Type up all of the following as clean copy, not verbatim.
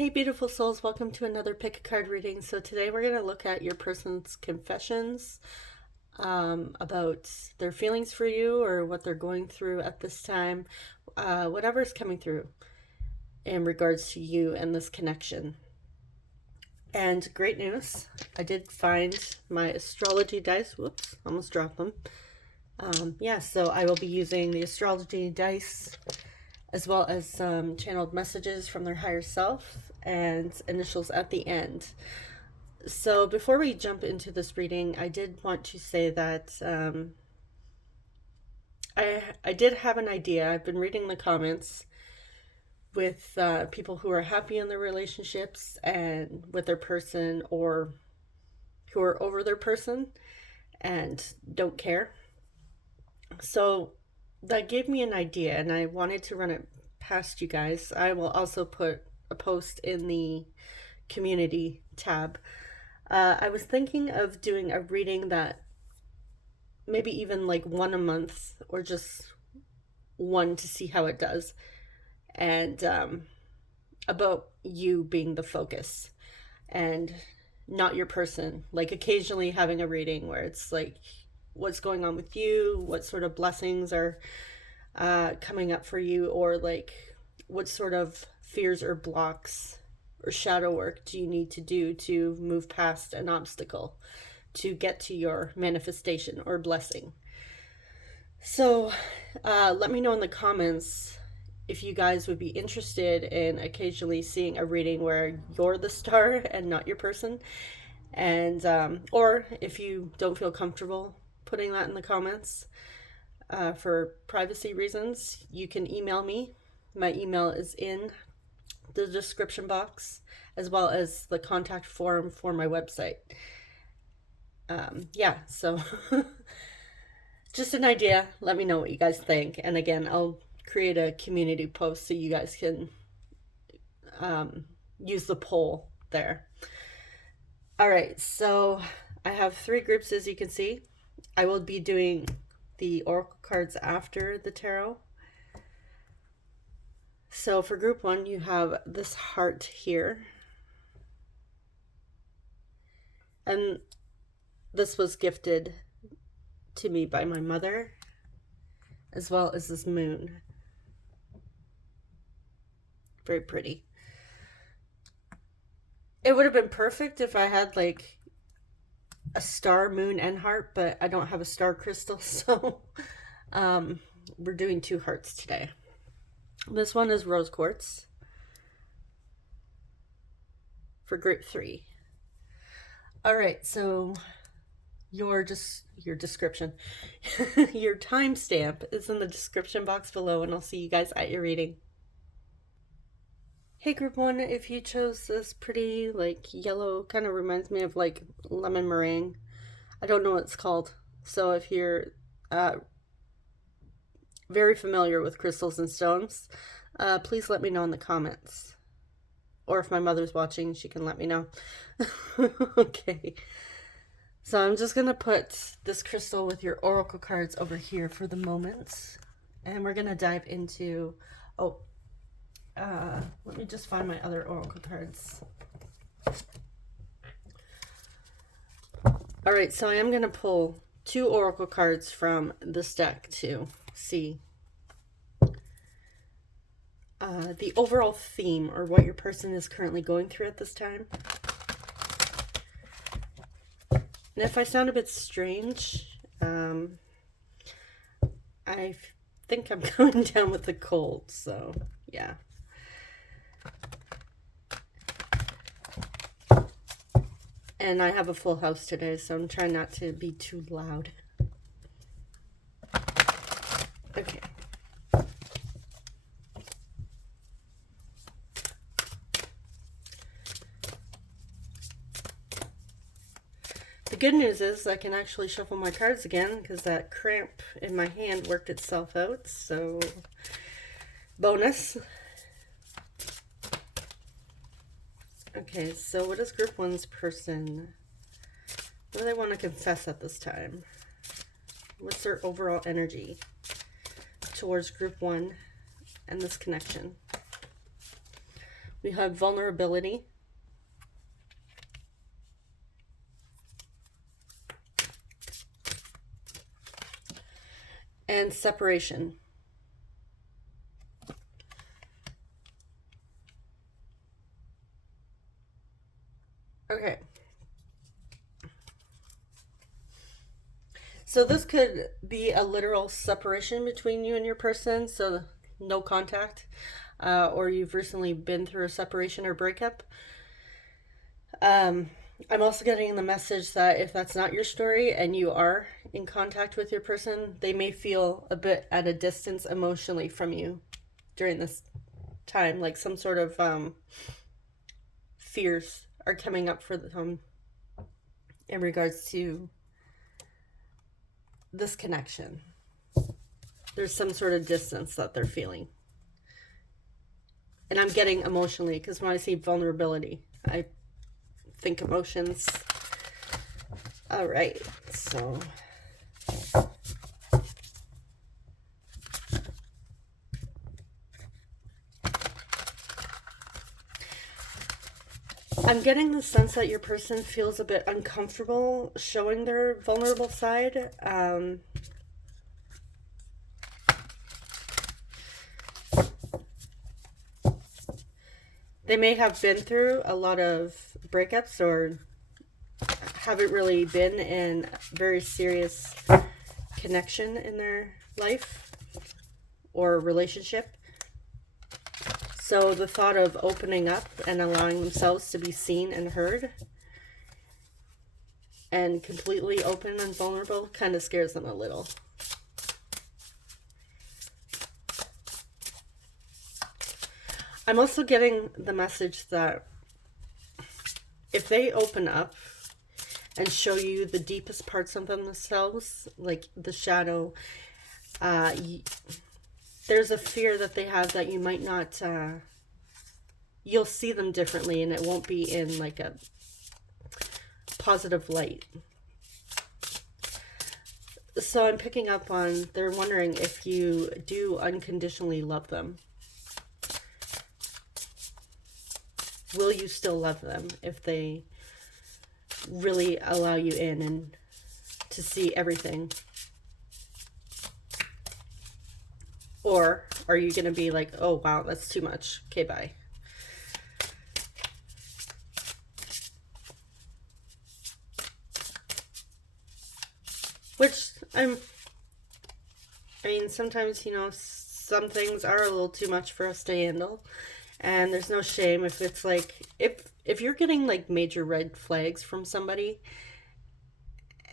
Hey beautiful souls, welcome to another pick a card reading. So today we're going to look at your person's confessions about their feelings for you or what they're going through at this time, whatever's coming through in regards to you and this connection. And great news, I did find my astrology dice. Whoops, almost dropped them. So I will be using the astrology dice as well as some channeled messages from their higher self and initials at the end. So before we jump into this reading, I did want to say that I did have an idea. I've been reading the comments with people who are happy in their relationships and with their person, or who are over their person and don't care. So that gave me an idea and I wanted to run it past you guys. I will also put a post in the community tab. I was thinking of doing a reading that maybe even like one a month, or just one to see how it does, and about you being the focus and not your person. Like occasionally having a reading where it's like what's going on with you, what sort of blessings are coming up for you, or like what sort of fears or blocks or shadow work do you need to do to move past an obstacle to get to your manifestation or blessing. So let me know in the comments if you guys would be interested in occasionally seeing a reading where you're the star and not your person. And or if you don't feel comfortable putting that in the comments for privacy reasons, you can email me. My email is in the description box, as well as the contact form for my website. So just an idea. Let me know what you guys think. And again, I'll create a community post so you guys can use the poll there. All right, so I have 3 groups, as you can see. I will be doing the oracle cards after the tarot. So for group 1, you have this heart here. And this was gifted to me by my mother, as well as this moon. Very pretty. It would have been perfect if I had like a star, moon, and heart, but I don't have a star crystal, so we're doing 2 hearts today. This one is rose quartz for group 3. All right, so your description, your timestamp is in the description box below, and I'll see you guys at your reading. Hey group 1, if you chose this pretty like yellow, kind of reminds me of like lemon meringue. I don't know what it's called. So if you're very familiar with crystals and stones, please let me know in the comments. Or if my mother's watching, she can let me know. Okay. So I'm just going to put this crystal with your oracle cards over here for the moment. And we're going to dive into... let me just find my other oracle cards. All right, so I am going to pull 2 oracle cards from this deck to see the overall theme, or what your person is currently going through at this time. And if I sound a bit strange, I think I'm going down with a cold, so yeah. And I have a full house today, so I'm trying not to be too loud. Okay. The good news is I can actually shuffle my cards again, because that cramp in my hand worked itself out, so bonus. Okay, so what is group 1's person? What do they want to confess at this time? What's their overall energy towards group 1 and this connection? We have vulnerability. And separation. Okay. So this could be a literal separation between you and your person, so no contact, or you've recently been through a separation or breakup. I'm also getting the message that if that's not your story and you are in contact with your person, they may feel a bit at a distance emotionally from you during this time, like some sort of fears are coming up for them in regards to this connection. There's some sort of distance that they're feeling. And I'm getting emotionally, because when I see vulnerability, I think emotions. All right, so I'm getting the sense that your person feels a bit uncomfortable showing their vulnerable side. They may have been through a lot of breakups or haven't really been in very serious connection in their life or relationship. So the thought of opening up and allowing themselves to be seen and heard and completely open and vulnerable kind of scares them a little. I'm also getting the message that if they open up and show you the deepest parts of themselves, like the shadow, there's a fear that they have that you might not, you'll see them differently and it won't be in like a positive light. So I'm picking up on, they're wondering if you do unconditionally love them. Will you still love them if they really allow you in and to see everything? Or are you going to be like, oh, wow, that's too much. Okay, bye. Which I mean, sometimes, you know, some things are a little too much for us to handle. And there's no shame if it's like, if you're getting like major red flags from somebody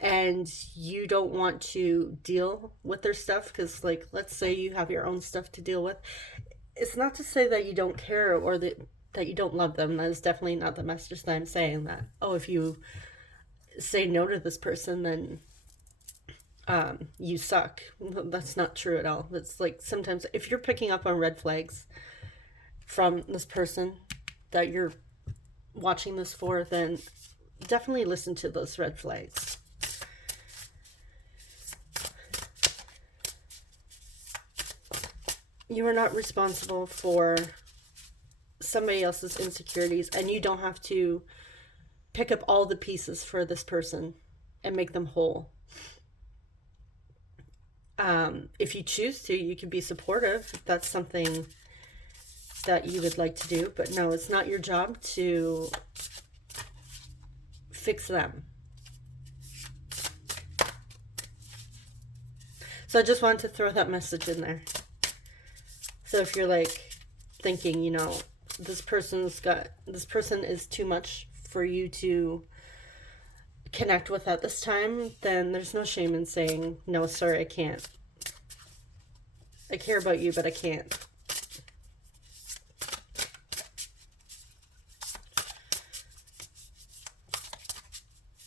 and you don't want to deal with their stuff, because like, let's say you have your own stuff to deal with, it's not to say that you don't care or that you don't love them. That is definitely not the message that I'm saying, that, oh, if you say no to this person, then you suck. That's not true at all. It's like, sometimes if you're picking up on red flags from this person that you're watching this for, then definitely listen to those red flags. You are not responsible for somebody else's insecurities, and you don't have to pick up all the pieces for this person and make them whole. If you choose to, you can be supportive if that's something that you would like to do, but no, it's not your job to fix them. So I just wanted to throw that message in there. So if you're like thinking, you know, this person is too much for you to connect with at this time, then there's no shame in saying, no, sorry, I can't. I care about you, but I can't.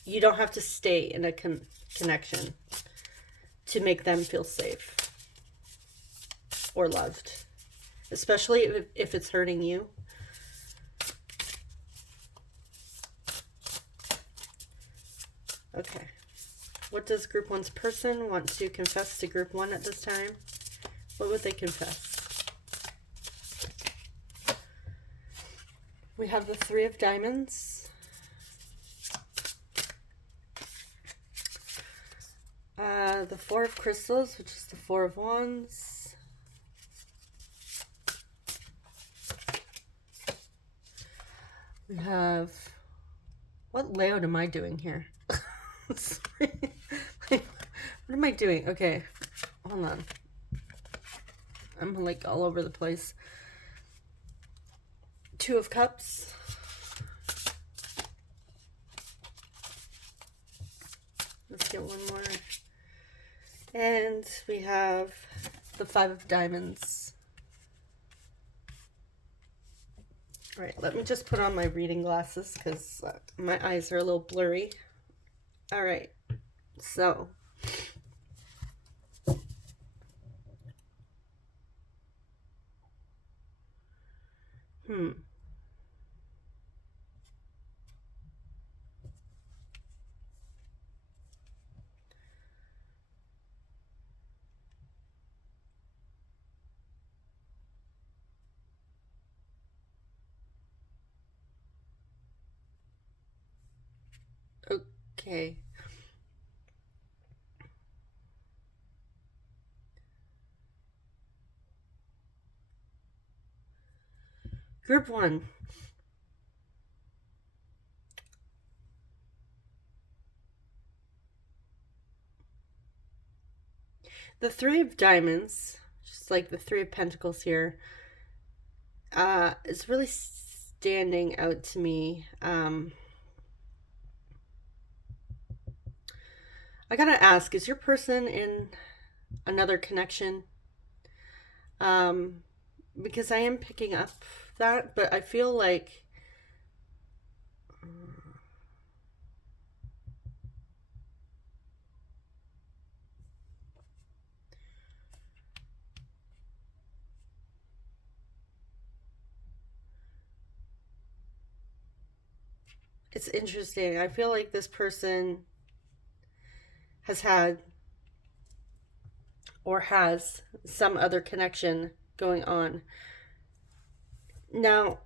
You don't have to stay in a connection to make them feel safe or loved, especially if it's hurting you. Okay. What does Group 1's person want to confess to Group 1 at this time? What would they confess? We have the Three of Diamonds. The Four of Crystals, which is the Four of Wands. We have... What layout am I doing here? Sorry. What am I doing? Okay, hold on. I'm like all over the place. Two of Cups. Let's get one more. And we have the Five of Diamonds. All right, let me just put on my reading glasses because my eyes are a little blurry. All right, so okay. Group 1. The Three of Diamonds, just like the Three of Pentacles here, is really standing out to me. I gotta ask, is your person in another connection? Because I am picking up that, but I feel like it's interesting. I feel like this person has had or has some other connection going on. Now,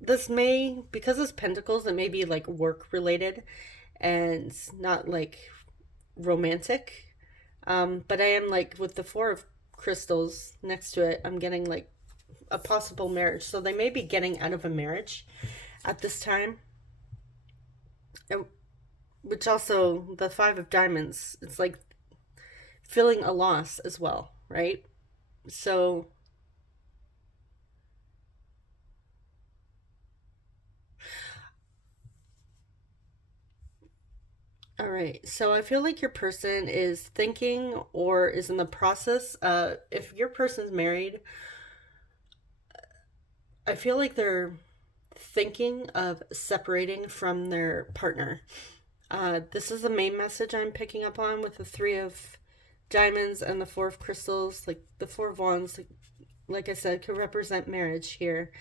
this may, because it's Pentacles, it may be like work related and not like romantic. But I am like with the Four of Crystals next to it, I'm getting like a possible marriage. So they may be getting out of a marriage at this time. Which also, the Five of Diamonds, it's like feeling a loss as well, right? So all right, so I feel like your person is thinking or is in the process. If your person's married, I feel like they're thinking of separating from their partner. This is the main message I'm picking up on with the Three of Diamonds and the Four of Crystals. Like the Four of Wands, like I said, could represent marriage here.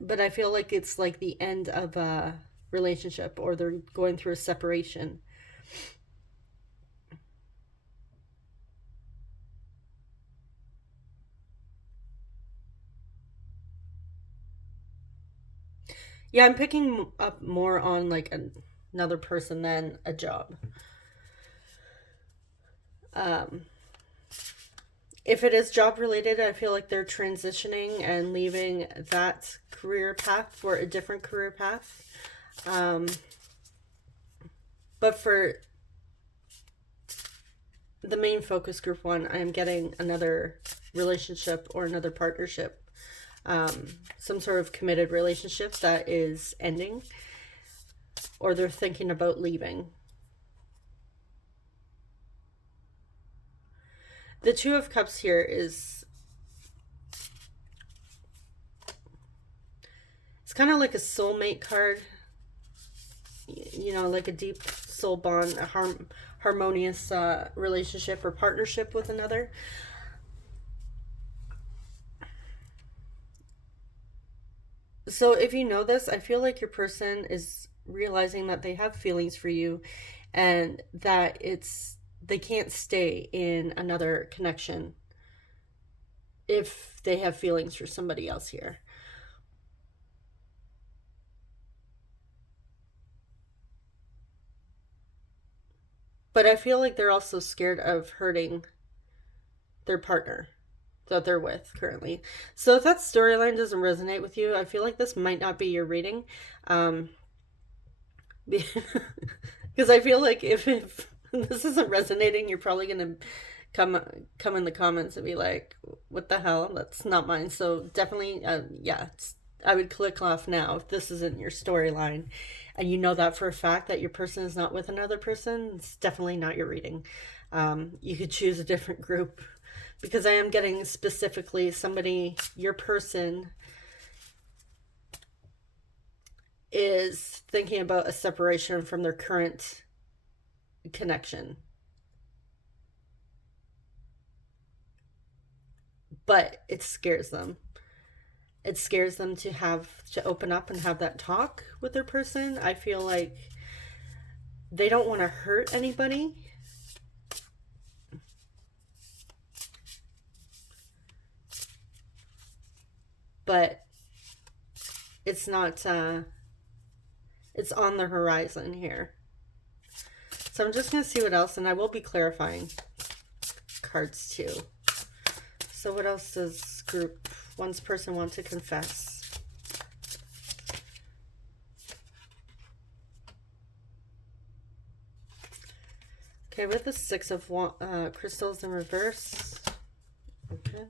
But I feel like it's like the end of a relationship, or they're going through a separation. Yeah, I'm picking up more on like another person than a job. If it is job related, I feel like they're transitioning and leaving that career path for a different career path. But for the main focus, Group 1, I am getting another relationship or another partnership. Some sort of committed relationship that is ending, or they're thinking about leaving. The Two of Cups here is, it's kind of like a soulmate card, you know, like a deep soul bond, a harmonious relationship or partnership with another. So if you know this, I feel like your person is realizing that they have feelings for you and that they can't stay in another connection if they have feelings for somebody else here. But I feel like they're also scared of hurting their partner that they're with currently. So if that storyline doesn't resonate with you, I feel like this might not be your reading. Um, because I feel like if this isn't resonating, you're probably gonna come come in the comments and be like, "What the hell? That's not mine." So definitely, yeah, I would click off now if this isn't your storyline, and you know that for a fact that your person is not with another person. It's definitely not your reading. You could choose a different group because I am getting specifically somebody, your person is thinking about a separation from their current connection. But it scares them. It scares them to open up and have that talk with their person. I feel like they don't want to hurt anybody. But it's not it's on the horizon here. So I'm just going to see what else, and I will be clarifying cards too. So what else does group one's person want to confess? Okay, with the Six of crystals in reverse. Okay.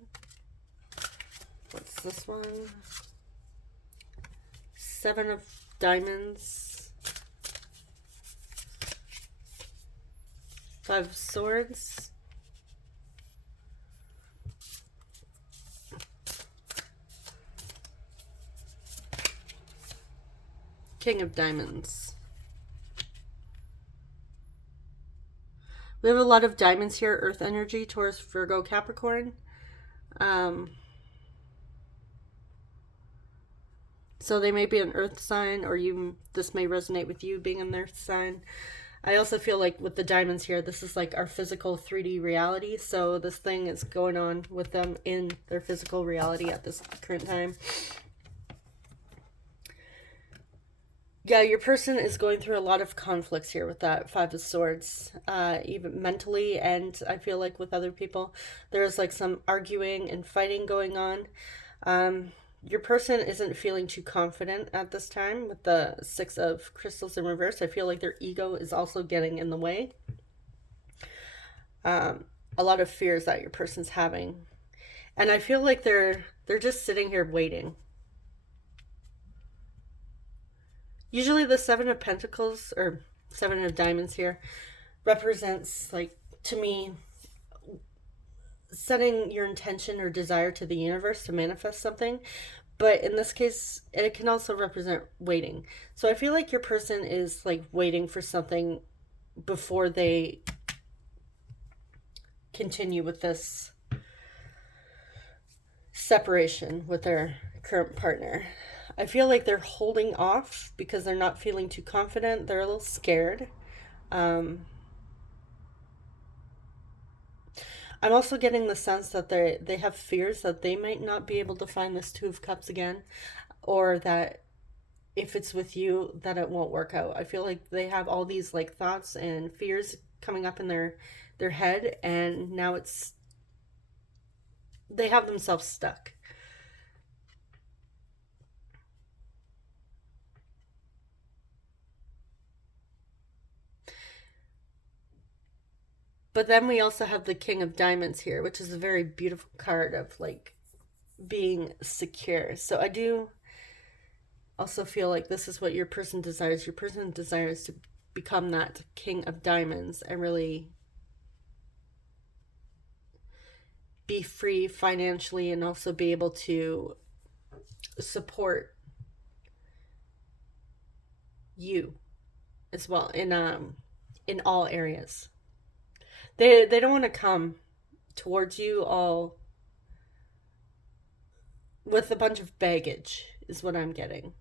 What's this one? Seven of diamonds. Five of swords. King of diamonds. We have a lot of diamonds here. Earth energy, Taurus, Virgo, Capricorn. So they may be an earth sign, or this may resonate with you being an earth sign. I also feel like with the diamonds here, this is like our physical 3D reality. So this thing is going on with them in their physical reality at this current time. Yeah, your person is going through a lot of conflicts here with that Five of Swords, even mentally, and I feel like with other people, there's like some arguing and fighting going on. Your person isn't feeling too confident at this time with the Six of Crystals in reverse. I feel like their ego is also getting in the way. A lot of fears that your person's having, and I feel like they're just sitting here waiting. Usually the Seven of Pentacles, or Seven of Diamonds here, represents, like, to me, setting your intention or desire to the universe to manifest something. But in this case, it can also represent waiting. So I feel like your person is, like, waiting for something before they continue with this separation with their current partner. I feel like they're holding off because they're not feeling too confident. They're a little scared. I'm also getting the sense that they have fears that they might not be able to find this Two of Cups again, or that if it's with you, that it won't work out. I feel like they have all these like thoughts and fears coming up in their head, and now they have themselves stuck. But then we also have the King of Diamonds here, which is a very beautiful card of like being secure. So I do also feel like this is what your person desires. Your person desires to become that King of Diamonds and really be free financially, and also be able to support you as well in all areas. They don't want to come towards you all with a bunch of baggage, is what I'm getting.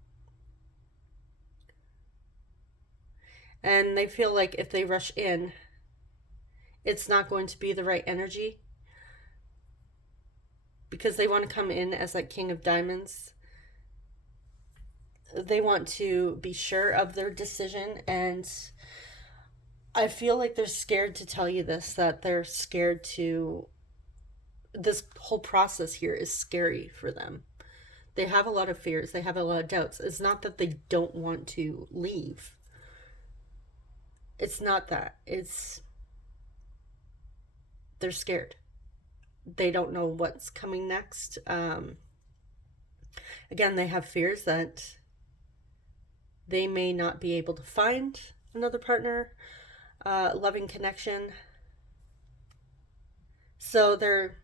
And they feel like if they rush in, it's not going to be the right energy, because they want to come in as like King of Diamonds. They want to be sure of their decision, and I feel like they're scared to tell you this, that they're scared to, this whole process here is scary for them. They have a lot of fears. They have a lot of doubts. It's not that they don't want to leave. It's not that. It's, they're scared. They don't know what's coming next. Again, they have fears that they may not be able to find another partner, loving connection. So they're,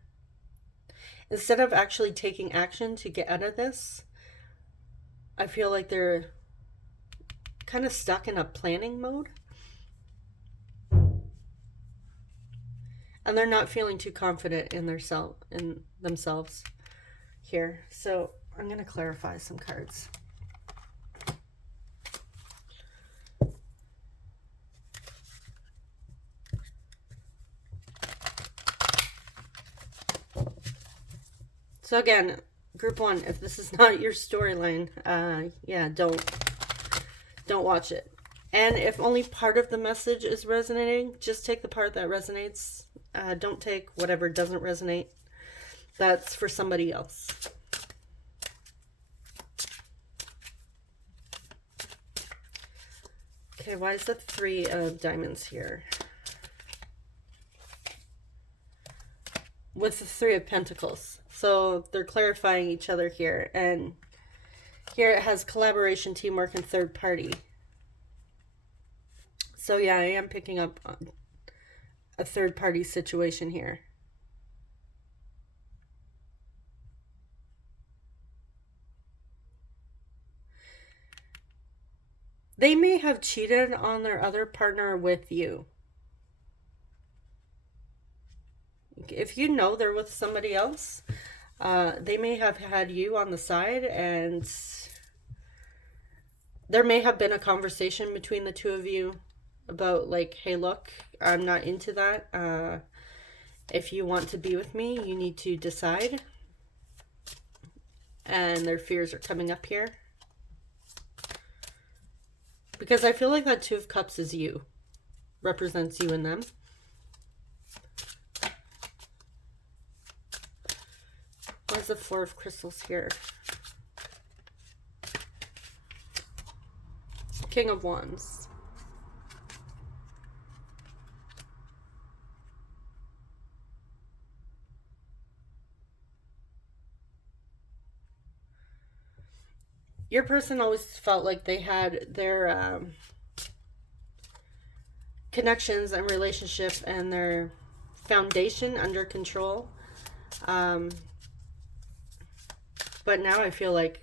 instead of actually taking action to get out of this, I feel like they're kind of stuck in a planning mode. And they're not feeling too confident in themselves here. So I'm going to clarify some cards. So again, group 1, if this is not your storyline, yeah, don't watch it. And if only part of the message is resonating, just take the part that resonates. Don't take whatever doesn't resonate. That's for somebody else. Okay, why is the 3 of diamonds here? With the 3 of pentacles. So they're clarifying each other here. And here it has collaboration, teamwork, and third party. So yeah, I am picking up on a third party situation here. They may have cheated on their other partner with you. If you know they're with somebody else, they may have had you on the side, and there may have been a conversation between the two of you about like, hey, look, I'm not into that. If you want to be with me, you need to decide. And their fears are coming up here. Because I feel like that 2 of Cups is you. Represents you and them. What's the 4 of Crystals here? King of Wands. Your person always felt like they had their connections and relationship and their foundation under control. But now I feel like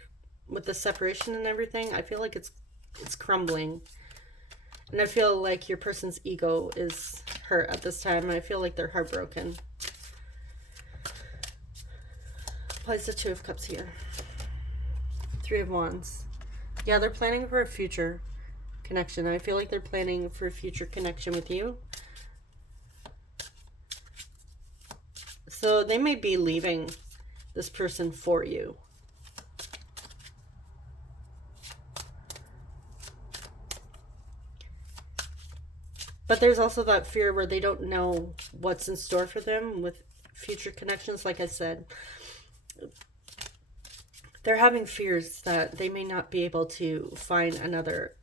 with the separation and everything, I feel like it's crumbling. And I feel like your person's ego is hurt at this time. And I feel like they're heartbroken. Why is the 2 of Cups here? 3 of Wands. Yeah, they're planning for a future connection. I feel like they're planning for a future connection with you. So they may be leaving this person for you. But there's also that fear where they don't know what's in store for them with future connections. Like I said, they're having fears that they may not be able to find another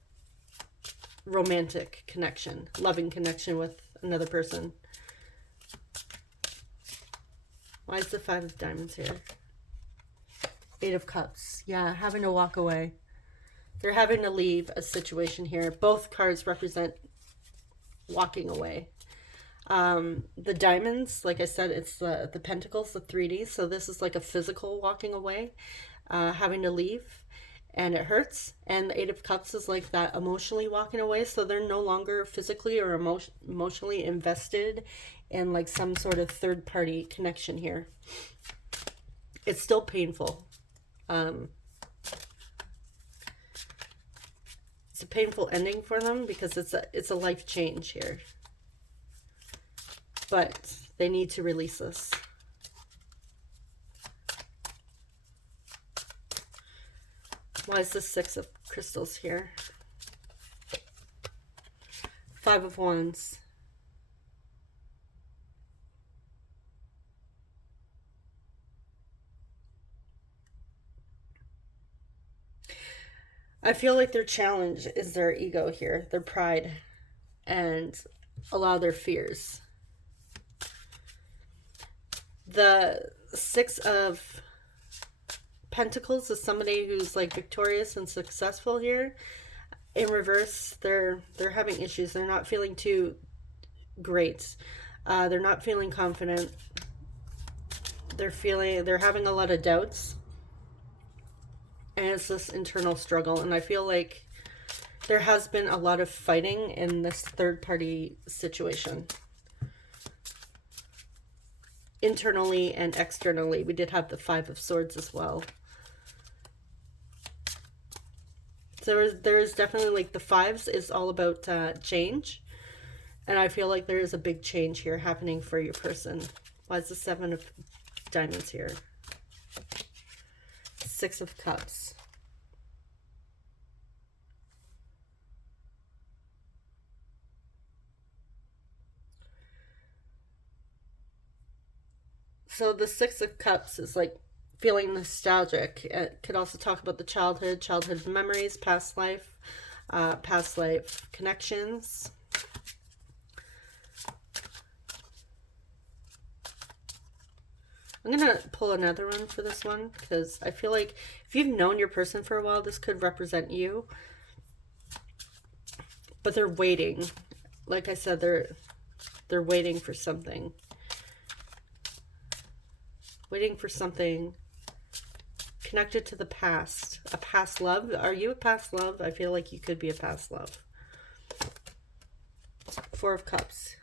romantic connection, loving connection with another person. Why is the 5 of Diamonds here? 8 of Cups. Yeah, having to walk away. They're having to leave a situation here. Both cards represent walking away. The diamonds, like I said, it's the pentacles, the 3D. So this is like a physical walking away, having to leave, and it hurts. And the 8 of Cups is like that emotionally walking away. So they're no longer physically or emotionally invested in like some sort of third party connection here. It's still painful. It's a painful ending for them because it's a life change here. But they need to release this. Why is the 6 of Crystals here? Five of Wands. I feel like their challenge is their ego here, their pride, and allow their fears. The Six of Pentacles is somebody who's like victorious and successful here. In reverse, they're having issues. They're not feeling too great. They're not feeling confident. They're having a lot of doubts. And it's this internal struggle. And I feel like there has been a lot of fighting in this third party situation. Internally and externally. We did have the Five of Swords as well. So there is definitely, like, the fives is all about change. And I feel like there is a big change here happening for your person. Why is the Seven of Diamonds here? Six of Cups. So the Six of Cups is like feeling nostalgic. It could also talk about the childhood memories, past life connections. I'm going to pull another one for this one because I feel like if you've known your person for a while, this could represent you. But they're waiting. Like I said, they're waiting for something. Waiting for something connected to the past. A past love. Are you a past love? I feel like you could be a past love. Four of Cups.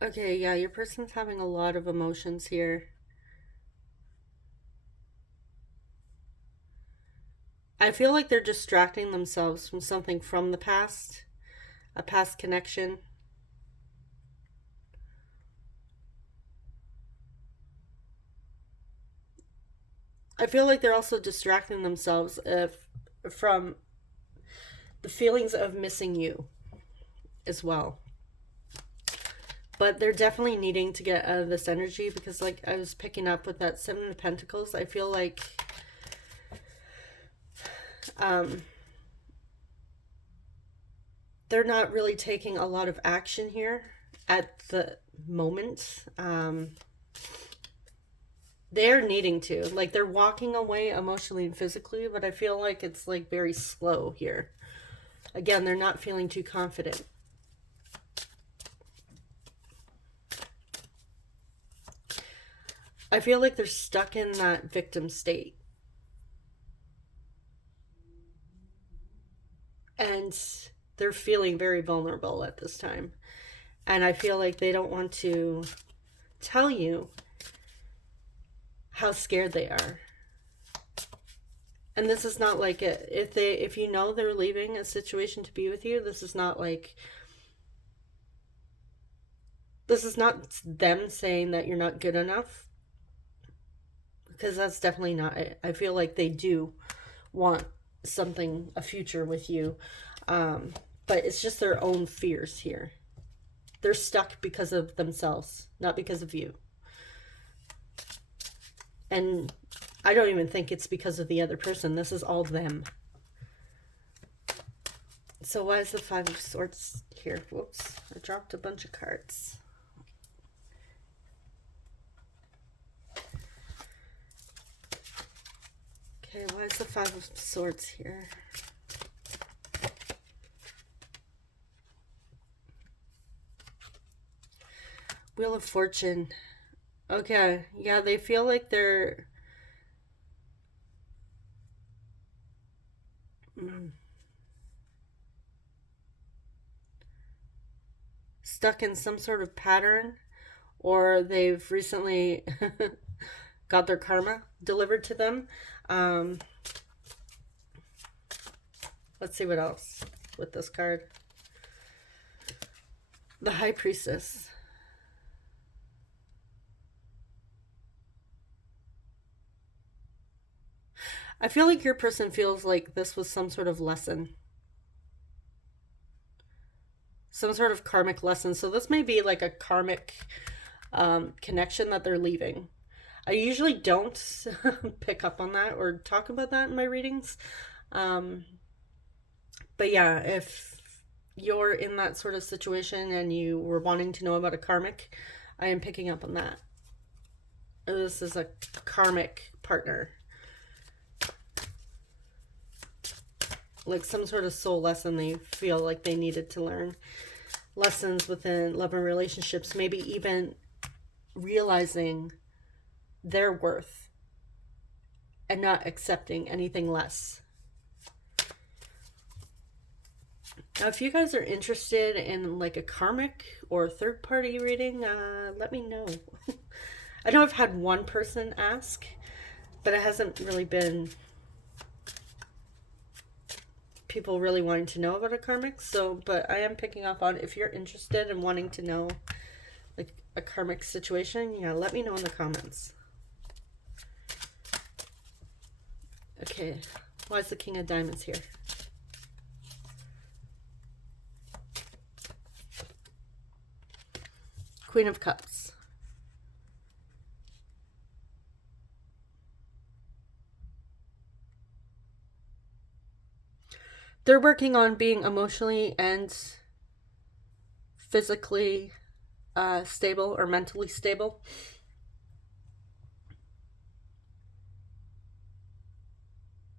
Okay, yeah, your person's having a lot of emotions here. I feel like they're distracting themselves from something from the past, a past connection. I feel like they're also distracting themselves from the feelings of missing you as well. But they're definitely needing to get out of this energy because, like I was picking up with that Seven of Pentacles, I feel like they're not really taking a lot of action here at the moment. They're needing to. Like, they're walking away emotionally and physically, but I feel like it's, like, very slow here. Again, they're not feeling too confident. I feel like they're stuck in that victim state. And they're feeling very vulnerable at this time. And I feel like they don't want to tell you how scared they are. And this is not like if you know they're leaving a situation to be with you, this is not them saying that you're not good enough. Because that's definitely not it. I feel like they do want something, a future with you. But it's just their own fears here. They're stuck because of themselves, not because of you. And I don't even think it's because of the other person. This is all them. So why is the Five of Swords here? Whoops, I dropped a bunch of cards. Okay, why is the Five of Swords here? Wheel of Fortune. Okay, yeah, they feel like they're... stuck in some sort of pattern, or they've recently got their karma delivered to them. Let's see what else with this card. The High Priestess. I feel like your person feels like this was some sort of lesson. Some sort of karmic lesson. So this may be like a karmic connection that they're leaving. I usually don't pick up on that or talk about that in my readings. But yeah, if you're in that sort of situation and you were wanting to know about a karmic, I am picking up on that. This is a karmic partner. Like some sort of soul lesson they feel like they needed to learn. Lessons within love and relationships, maybe even realizing their worth and not accepting anything less. Now, if you guys are interested in like a karmic or third party reading, let me know. I know I've had one person ask, but it hasn't really been people really wanting to know about a karmic. So, but I am picking up on, if you're interested in wanting to know like a karmic situation, yeah, let me know in the comments. Okay, why is the King of Diamonds here? Queen of Cups. They're working on being emotionally and physically stable or mentally stable.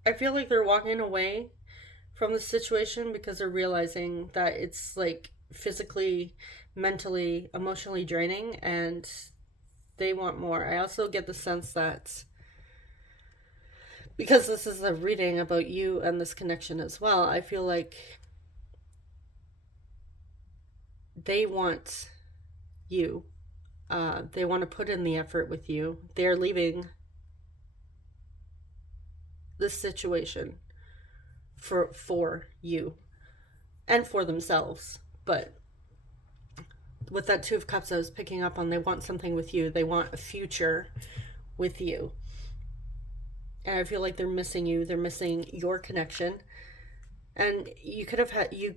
I feel like they're walking away from the situation because they're realizing that it's like physically, mentally, emotionally draining, and they want more. I also get the sense that because this is a reading about you and this connection as well, I feel like they want you. They want to put in the effort with you. They're leaving this situation for you and for themselves. But with that Two of Cups I was picking up on, they want something with you. They want a future with you. And I feel like they're missing you. They're missing your connection. And you could have had, you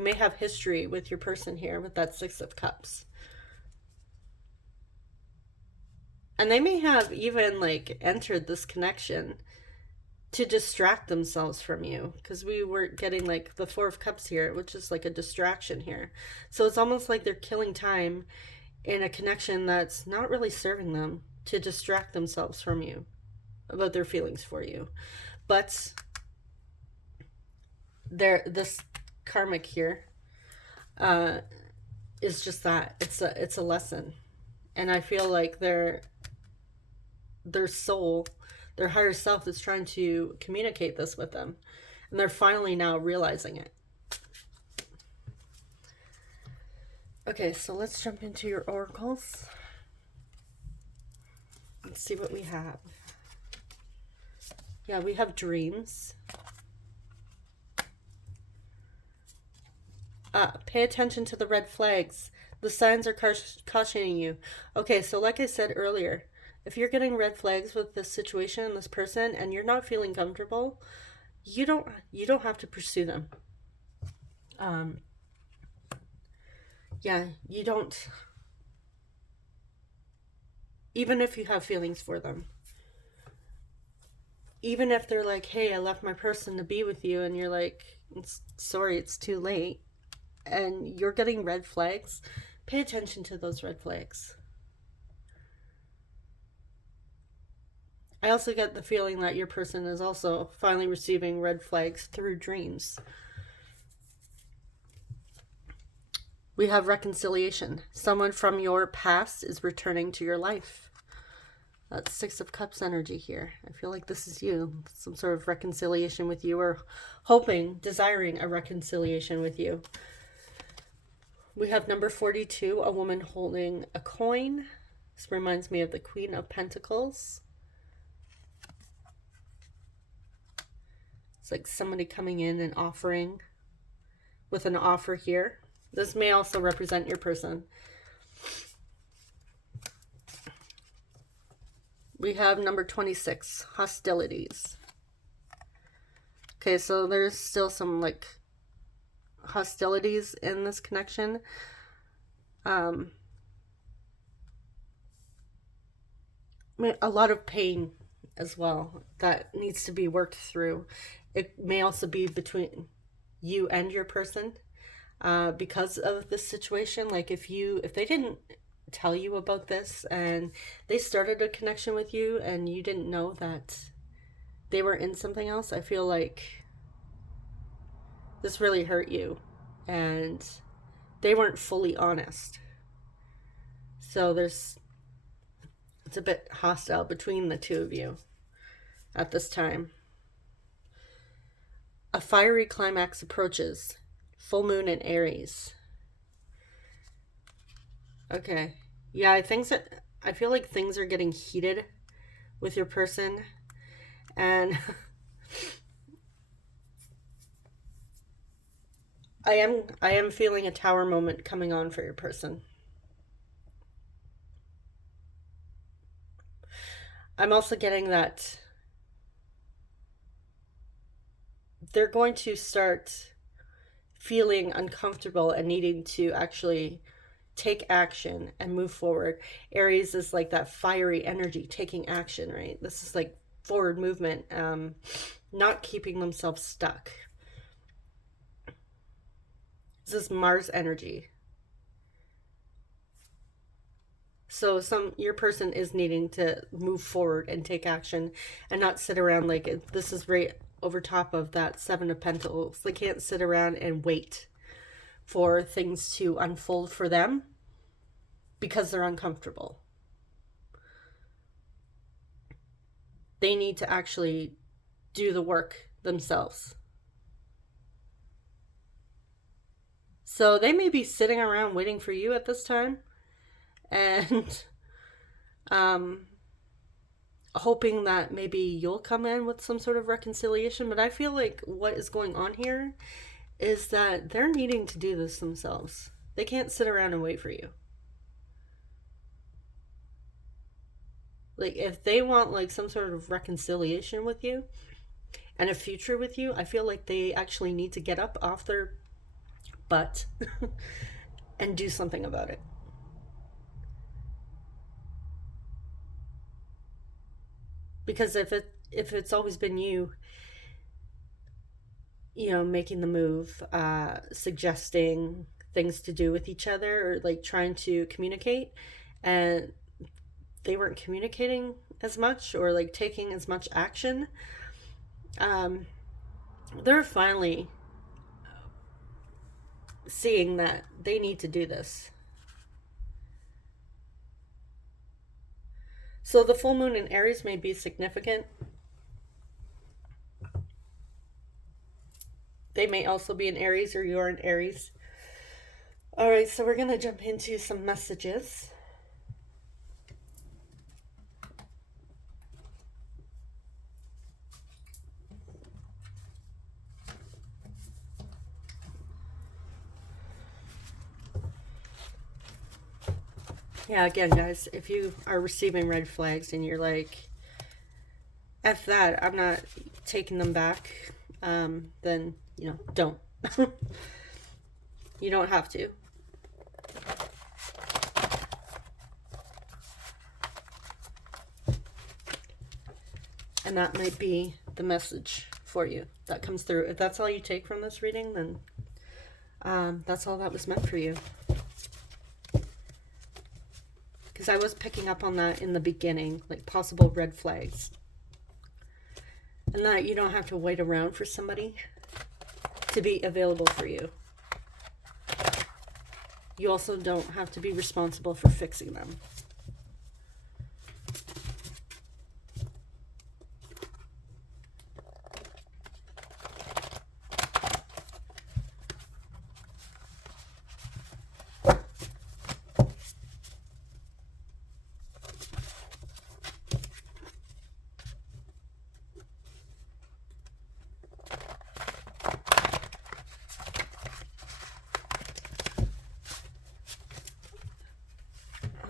may have history with your person here with that Six of Cups. And they may have even like entered this connection to distract themselves from you, because we were getting like the Four of Cups here, which is like a distraction here. So it's almost like they're killing time in a connection that's not really serving them, to distract themselves from you, about their feelings for you. But this karmic here is just that. It's a lesson. And I feel like their soul, their higher self, is trying to communicate this with them. And they're finally now realizing it. Okay, so let's jump into your oracles. Let's see what we have. Yeah, we have dreams. Pay attention to the red flags. The signs are cautioning you. Okay, so like I said earlier, if you're getting red flags with this situation and this person and you're not feeling comfortable, you don't have to pursue them. Yeah, you don't. Even if you have feelings for them. Even if they're like, hey, I left my person to be with you, and you're like, sorry, it's too late, and you're getting red flags, pay attention to those red flags. I also get the feeling that your person is also finally receiving red flags through dreams. We have reconciliation. Someone from your past is returning to your life. That's Six of Cups energy here. I feel like this is you. Some sort of reconciliation with you, or hoping, desiring a reconciliation with you. We have number 42, a woman holding a coin. This reminds me of the Queen of Pentacles. It's like somebody coming in and offering with an offer here. This may also represent your person. We have number 26, hostilities. Okay, so there's still some like hostilities in this connection. A lot of pain as well that needs to be worked through. It may also be between you and your person, because of this situation. Like if they didn't tell you about this and they started a connection with you and you didn't know that they were in something else, I feel like this really hurt you and they weren't fully honest. So it's a bit hostile between the two of you at this time. A fiery climax approaches. Full moon in Aries. Okay. Yeah, I feel like things are getting heated with your person, and I am feeling a tower moment coming on for your person. I'm also getting that they're going to start feeling uncomfortable and needing to actually take action and move forward. Aries is like that fiery energy taking action, right? This is like forward movement, not keeping themselves stuck. This is Mars energy. So your person is needing to move forward and take action and not sit around like this is right over top of that Seven of Pentacles. They can't sit around and wait for things to unfold for them because they're uncomfortable. They need to actually do the work themselves. So they may be sitting around waiting for you at this time and hoping that maybe you'll come in with some sort of reconciliation. But I feel like what is going on here is that they're needing to do this themselves. They can't sit around and wait for you. Like if they want like some sort of reconciliation with you and a future with you, I feel like they actually need to get up off their butt and do something about it. Because if it's always been you know, making the move, suggesting things to do with each other or like trying to communicate, and they weren't communicating as much or like taking as much action, they're finally seeing that they need to do this. So the full moon in Aries may be significant. They may also be in Aries or you're in Aries. All right, so we're going to jump into some messages. Yeah, again, guys, if you are receiving red flags and you're like, F that, I'm not taking them back, then, you know, don't. You don't have to. And that might be the message for you that comes through. If that's all you take from this reading, then that's all that was meant for you. Because I was picking up on that in the beginning, like possible red flags. And that you don't have to wait around for somebody to be available for you. You also don't have to be responsible for fixing them.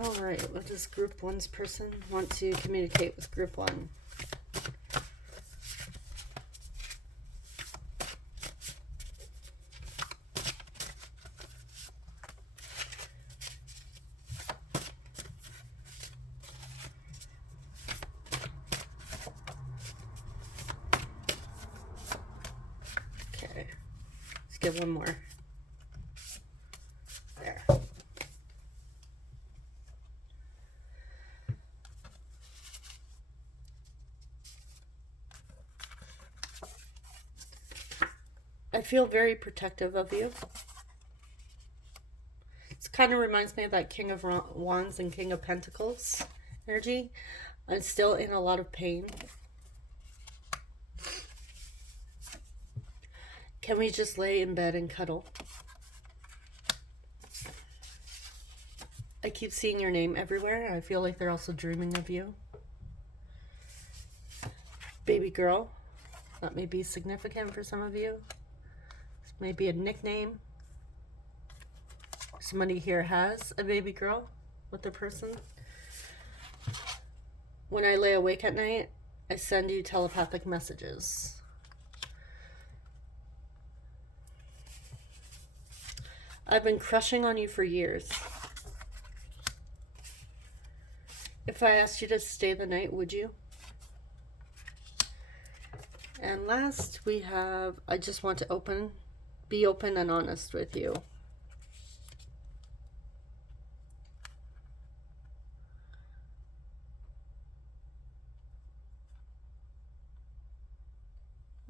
Alright, what does Group 1's person want to communicate with Group 1? get one more. There. I feel very protective of you. It kind of reminds me of that King of Wands and King of Pentacles energy. I'm still in a lot of pain. Can we just lay in bed and cuddle? I keep seeing your name everywhere. I feel like they're also dreaming of you. Baby girl. That may be significant for some of you. This may be a nickname. Somebody here has a baby girl with a person. When I lay awake at night, I send you telepathic messages. I've been crushing on you for years. If I asked you to stay the night, would you? And last we have, I just want to be open and honest with you.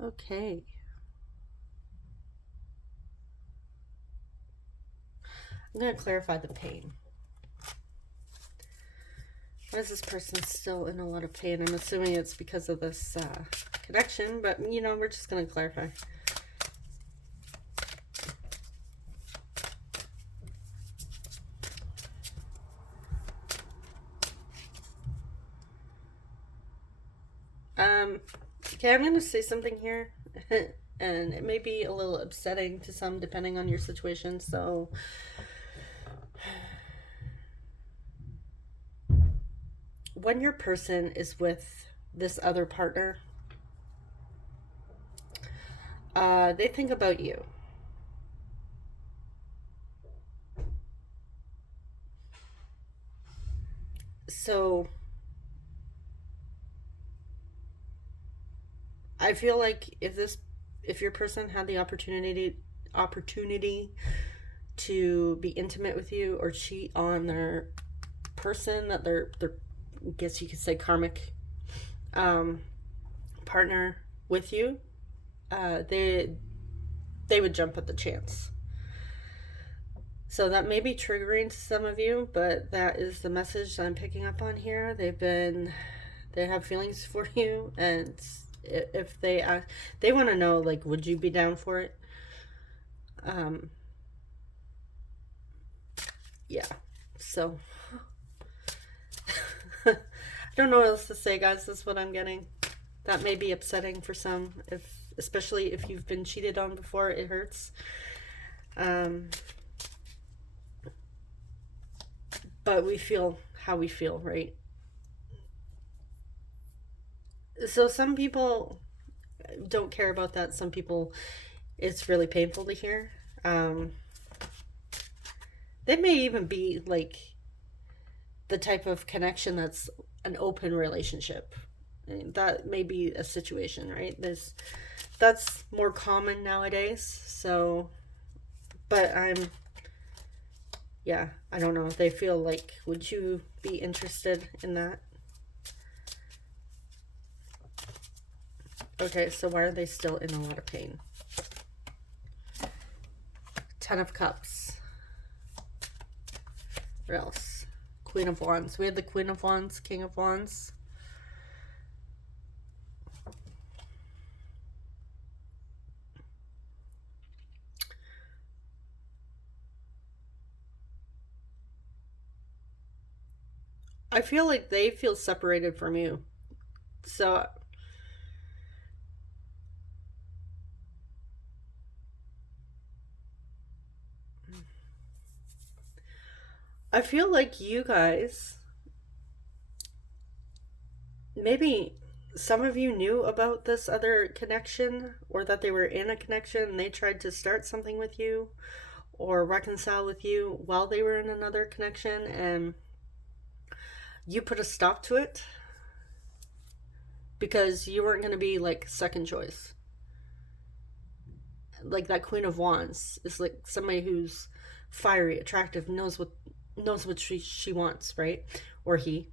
Okay. I'm going to clarify the pain. Why is this person still in a lot of pain? I'm assuming it's because of this connection, but you know, we're just going to clarify. Okay, I'm going to say something here, and it may be a little upsetting to some depending on your situation, so when your person is with this other partner, they think about you. So I feel like if your person had the opportunity to be intimate with you or cheat on their person that they're I guess you could say karmic partner with you, they would jump at the chance. So that may be triggering to some of you, but that is the message I'm picking up on here. They have feelings for you, and if they want to know, like, would you be down for it? Yeah. So I don't know what else to say, guys. That's what I'm getting. That may be upsetting for some, especially if you've been cheated on before. It hurts. But we feel how we feel, right? So some people don't care about that. Some people, it's really painful to hear. They may even be like the type of connection that's an open relationship. That may be a situation, right? That's more common nowadays. So, but yeah, I don't know. They feel like, would you be interested in that? Okay, so why are they still in a lot of pain? 10 of Cups. What else? Queen of Wands. We had the Queen of Wands, King of Wands. I feel like they feel separated from you. So I feel like you guys, maybe some of you knew about this other connection, or that they were in a connection and they tried to start something with you or reconcile with you while they were in another connection, and you put a stop to it because you weren't going to be like second choice. like that Queen of Wands is like somebody who's fiery, attractive, knows what she wants, right? Or he,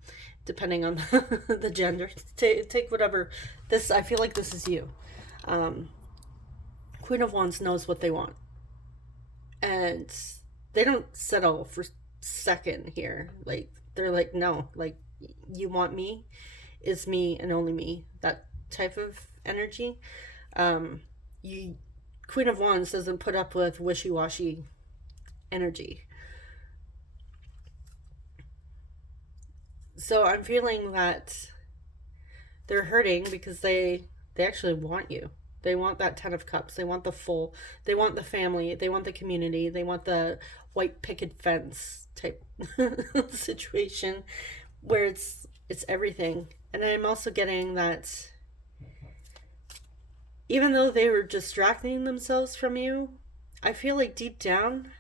depending on the gender. Take whatever. This, I feel like this is you. Queen of Wands knows what they want, and they don't settle for second here. Like, they're like, no, like, you want me, is me and only me. That type of energy. You Queen of Wands doesn't put up with wishy-washy energy. So I'm feeling that they're hurting because they actually want you. They want that 10 of cups. They want the full. They want the family. They want the community. They want the white picket fence type situation where it's everything. And I'm also getting that even though they were distracting themselves from you, I feel like deep down,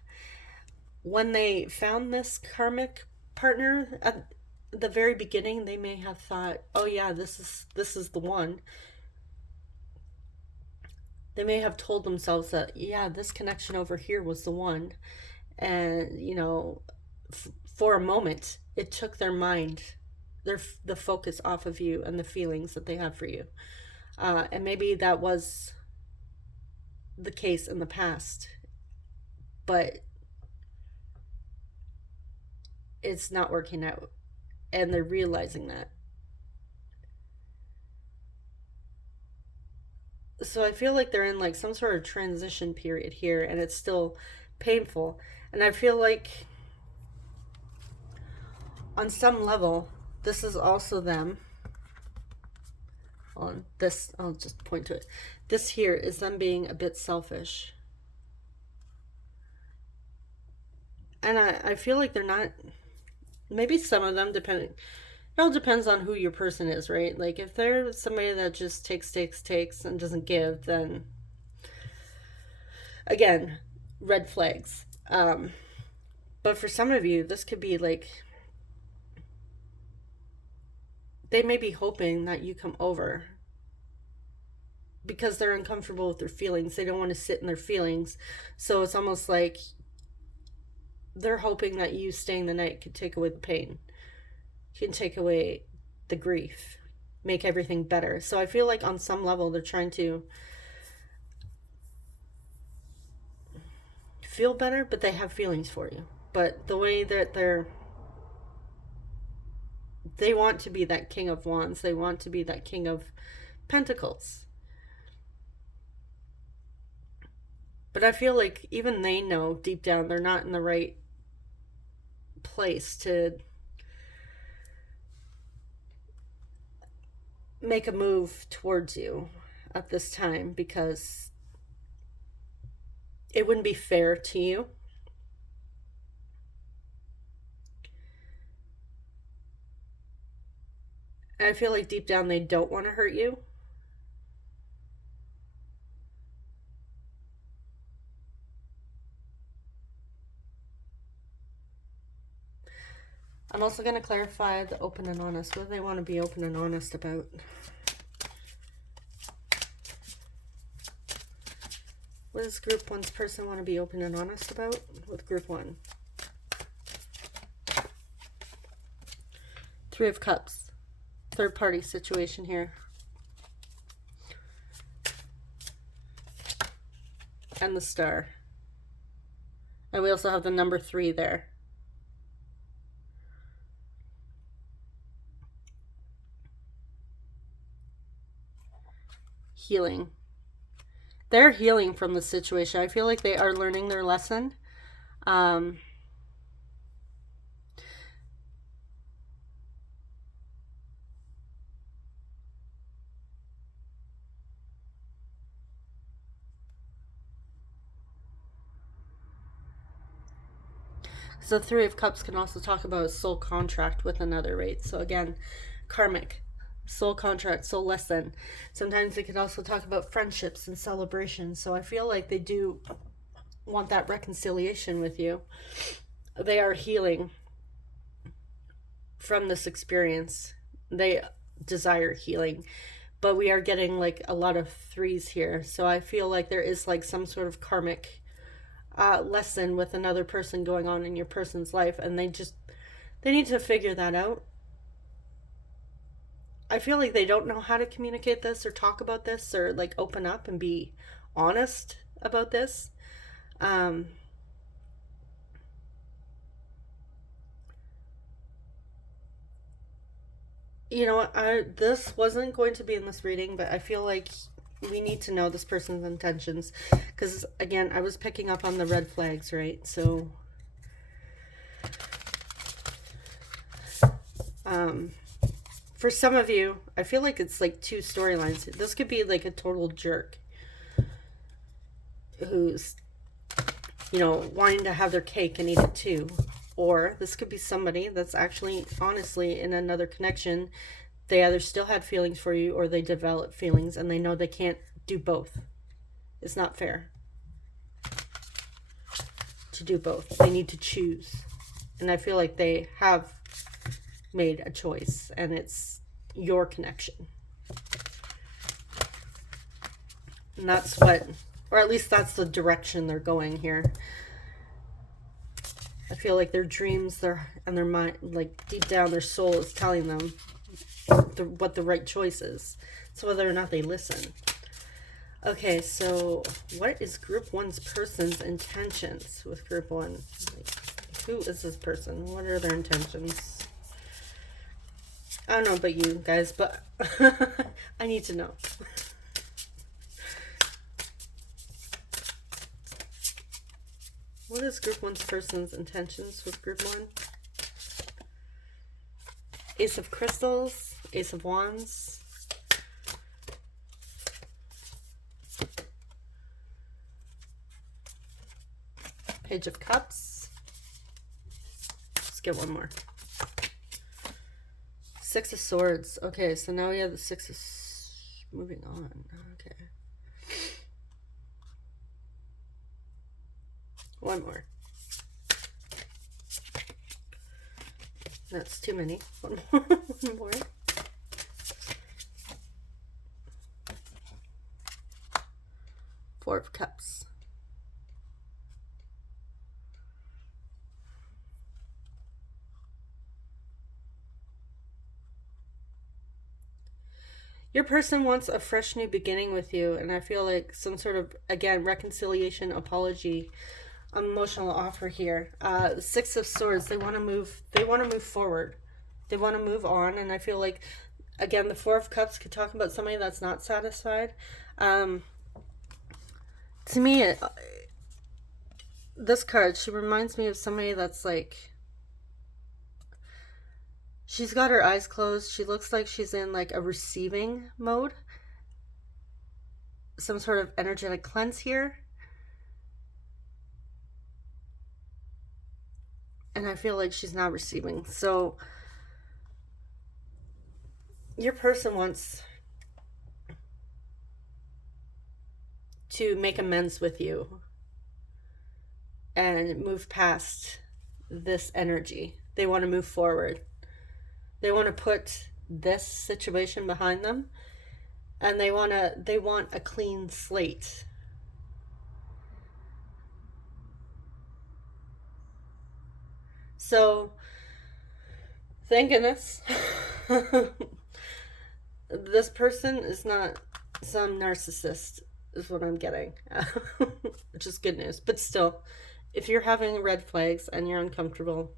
when they found this karmic partner at the very beginning, they may have thought, "Oh yeah, this is the one." They may have told themselves that, yeah, this connection over here was the one. And, for a moment, it took their mind, the focus off of you and the feelings that they have for you. And maybe that was the case in the past, but it's not working out. And they're realizing that. So I feel like they're in like some sort of transition period here, and it's still painful. And I feel like on some level, this is also them. On this, I'll just point to it. This here is them being a bit selfish. And I feel like they're not, maybe some of them, depending, it all depends on who your person is, right? Like, if they're somebody that just takes and doesn't give, then again, red flags. But for some of you, this could be like, they may be hoping that you come over because they're uncomfortable with their feelings. They don't want to sit in their feelings. So it's almost like they're hoping that you staying the night could take away the pain, can take away the grief, make everything better. So I feel like on some level they're trying to feel better, but they have feelings for you. But the way that they want to be that King of Wands, they want to be that King of Pentacles. But I feel like even they know deep down they're not in the right place to make a move towards you at this time, because it wouldn't be fair to you. And I feel like deep down they don't want to hurt you. I'm also going to clarify the open and honest. What do they want to be open and honest about? What does group one's person want to be open and honest about with group one? Three of Cups. Third party situation here. And the Star. And we also have the number 3 there. Healing. They're healing from the situation. I feel like they are learning their lesson. So the Three of Cups can also talk about a soul contract with another, right? So again, karmic, soul contract, soul lesson. Sometimes they could also talk about friendships and celebrations. So I feel like they do want that reconciliation with you. They are healing from this experience. They desire healing. but we are getting like a lot of threes here. So I feel like there is like some sort of karmic lesson with another person going on in your person's life, and they need to figure that out. I feel like they don't know how to communicate this or talk about this or like open up and be honest about this. You know what? This wasn't going to be in this reading, but I feel like we need to know this person's intentions, because again, I was picking up on the red flags, right? So for some of you, I feel like it's like two storylines. This could be like a total jerk who's, you know, wanting to have their cake and eat it too. Or this could be somebody that's actually, honestly, in another connection. They either still had feelings for you or they developed feelings and they know they can't do both. It's not fair to do both. They need to choose. And I feel like they have made a choice, and it's your connection. And that's what, or at least that's the direction they're going here. I feel like their dreams, and their mind, like deep down, their soul is telling them what the right choice is. So whether or not they listen. Okay, so what is group one's person's intentions with group one? Like, who is this person? What are their intentions? I don't know about you guys, but I need to know. What is group one's person's intentions with group one? Ace of Crystals, Ace of Wands, Page of Cups. Let's get one more. Six of Swords. Okay, so now we have the Six of... Moving on. Okay. One more. That's too many. One more. One more. Four of Cups. Your person wants a fresh new beginning with you, and I feel like some sort of, again, reconciliation, apology, emotional offer here. Six of Swords. They want to move forward. They want to move on, and I feel like, again, the Four of Cups could talk about somebody that's not satisfied. To me, this card, she reminds me of somebody that's like, she's got her eyes closed. She looks like she's in like a receiving mode. Some sort of energetic cleanse here. And I feel like she's not receiving. So your person wants to make amends with you and move past this energy. They want to move forward. They want to put this situation behind them, and they want a clean slate. So, thank goodness. This person is not some narcissist, is what I'm getting. Which is good news. But still, if you're having red flags and you're uncomfortable,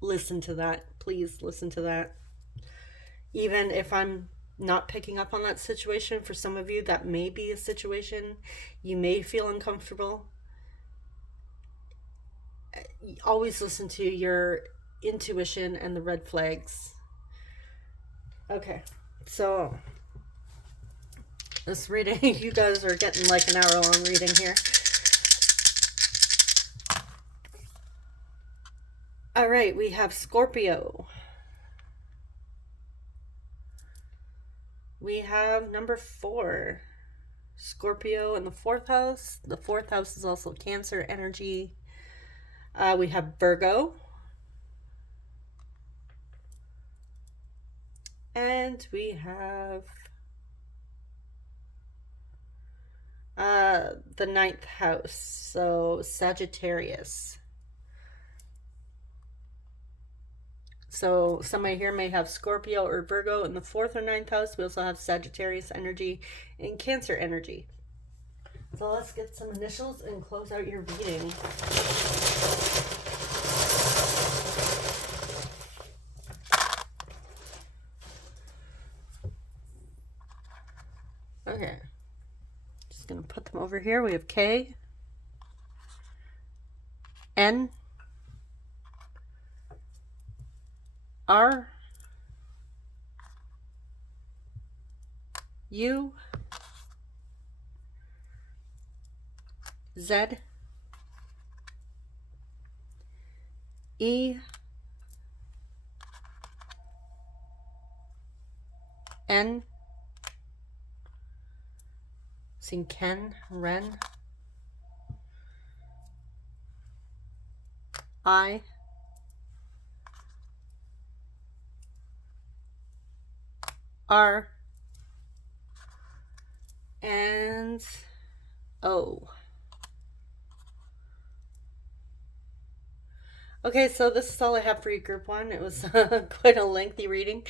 listen to that. Please listen to that. Even if I'm not picking up on that situation, for some of you, that may be a situation you may feel uncomfortable. Always listen to your intuition and the red flags. Okay, so this reading, you guys are getting like an hour-long reading here. All right, we have Scorpio. We have number 4, Scorpio in the 4th house. The 4th house is also Cancer energy. We have Virgo. And we have The ninth house, so Sagittarius. So somebody here may have Scorpio or Virgo in the 4th or 9th house. We also have Sagittarius energy and Cancer energy. So let's get some initials and close out your reading. Okay. Just going to put them over here. We have K, N, R, U, Z, E, N, seeing Ken, Ren, I, R, and O. Okay, so this is all I have for you, Group 1. It was quite a lengthy reading.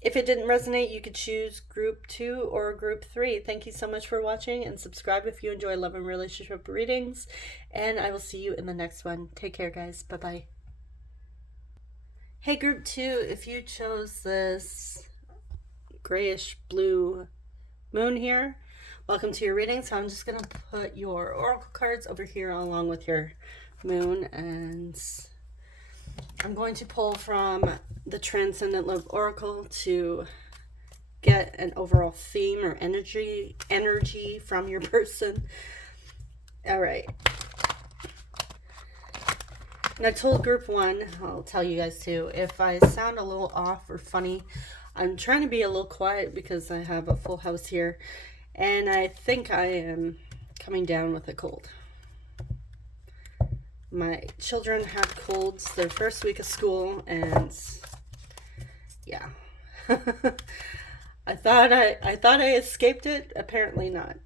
If it didn't resonate, you could choose Group 2 or Group 3. Thank you so much for watching, and subscribe if you enjoy love and relationship readings. And I will see you in the next one. Take care, guys. Bye-bye. Hey, Group 2, if you chose this grayish blue moon here, welcome to your reading. So I'm just going to put your oracle cards over here along with your moon, and I'm going to pull from the Transcendent Love Oracle to get an overall theme or energy from your person. All right. And I told Group 1, I'll tell you guys too, if I sound a little off or funny, I'm trying to be a little quiet because I have a full house here, and I think I am coming down with a cold. My children had colds their first week of school, and yeah. I thought I escaped it. Apparently not.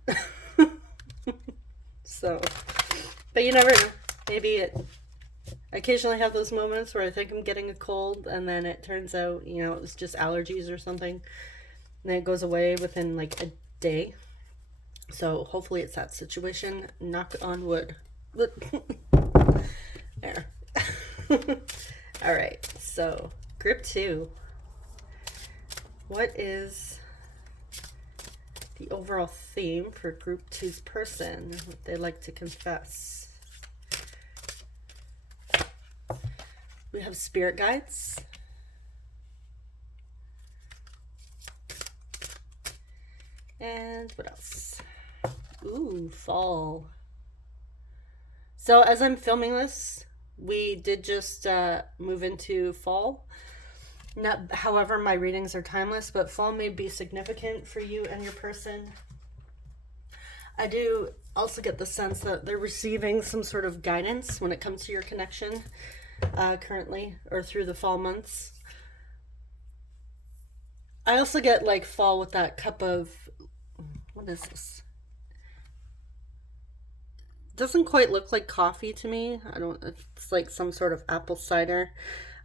So, but you never know. Maybe I occasionally have those moments where I think I'm getting a cold, and then it turns out, you know, it's just allergies or something, and then it goes away within like a day. So hopefully it's that situation. Knock on wood. There. All right, so Group 2. What is the overall theme for Group 2's person? What they like to confess? We have spirit guides. And what else? Ooh, fall. So as I'm filming this, we did just move into fall. However, my readings are timeless, but fall may be significant for you and your person. I do also get the sense that they're receiving some sort of guidance when it comes to your connection currently, or through the fall months. I also get like fall with that cup of, what is this? Doesn't quite look like coffee to me. It's like some sort of apple cider.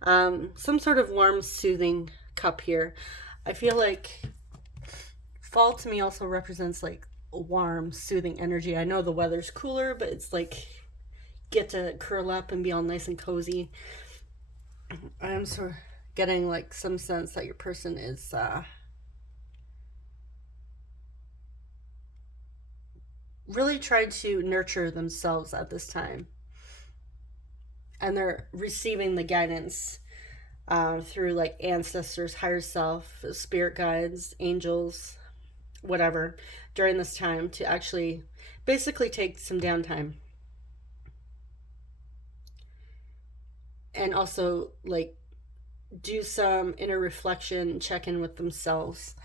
Some sort of warm, soothing cup here. I feel like fall to me also represents like a warm, soothing energy. I know the weather's cooler, but it's like get to curl up and be all nice and cozy. I'm sort of getting like some sense that your person is really trying to nurture themselves at this time, and they're receiving the guidance through like ancestors, higher self, spirit guides, angels, whatever, during this time to actually basically take some downtime, and also like do some inner reflection, check in with themselves.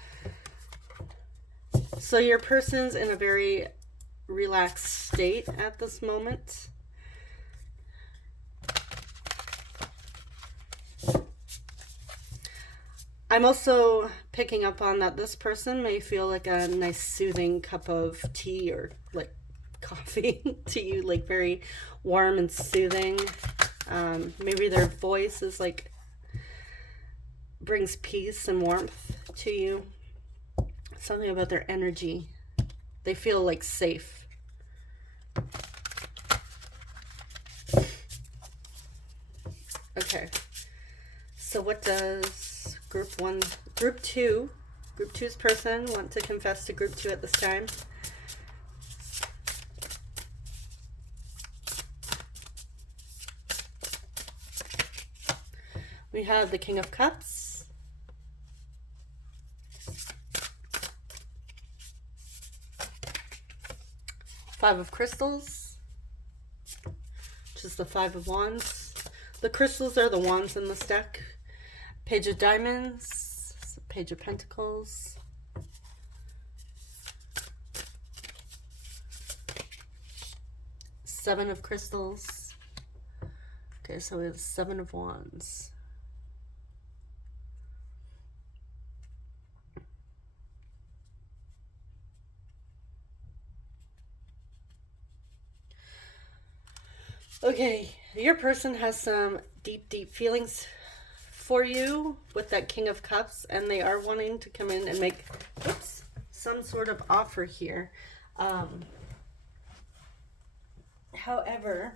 So your person's in a very relaxed state at this moment. I'm also picking up on that this person may feel like a nice soothing cup of tea or like coffee to you, like very warm and soothing. Maybe their voice is like brings peace and warmth to you. Something about their energy. They feel like safe. Okay. So what does group 2's person want to confess to group 2 at this time? We have the King of Cups. Five of Crystals, which is the Five of Wands. The crystals are the wands in this deck. Page of Diamonds, Page of Pentacles. Seven of Crystals. Okay, so we have Seven of Wands. Okay, your person has some deep, deep feelings for you with that King of Cups, and they are wanting to come in and make, some sort of offer here. However,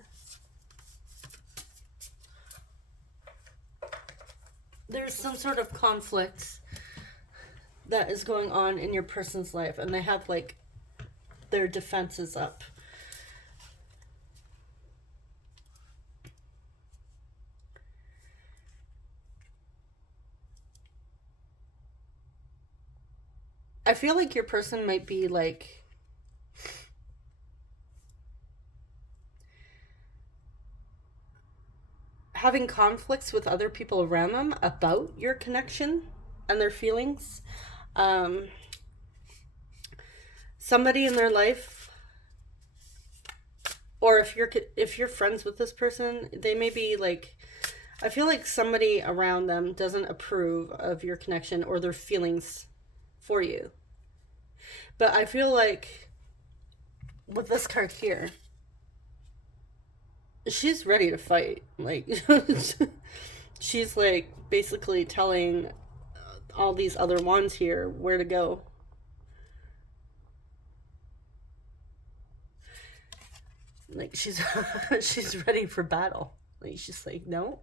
there's some sort of conflict that is going on in your person's life, and they have like their defenses up. I feel like your person might be like having conflicts with other people around them about your connection and their feelings. Somebody in their life, or if you're friends with this person, they may be like, I feel like somebody around them doesn't approve of your connection or their feelings for you. But I feel like with this card here, she's ready to fight. Like, she's like basically telling all these other wands here where to go. Like, she's she's ready for battle. Like, she's like, no,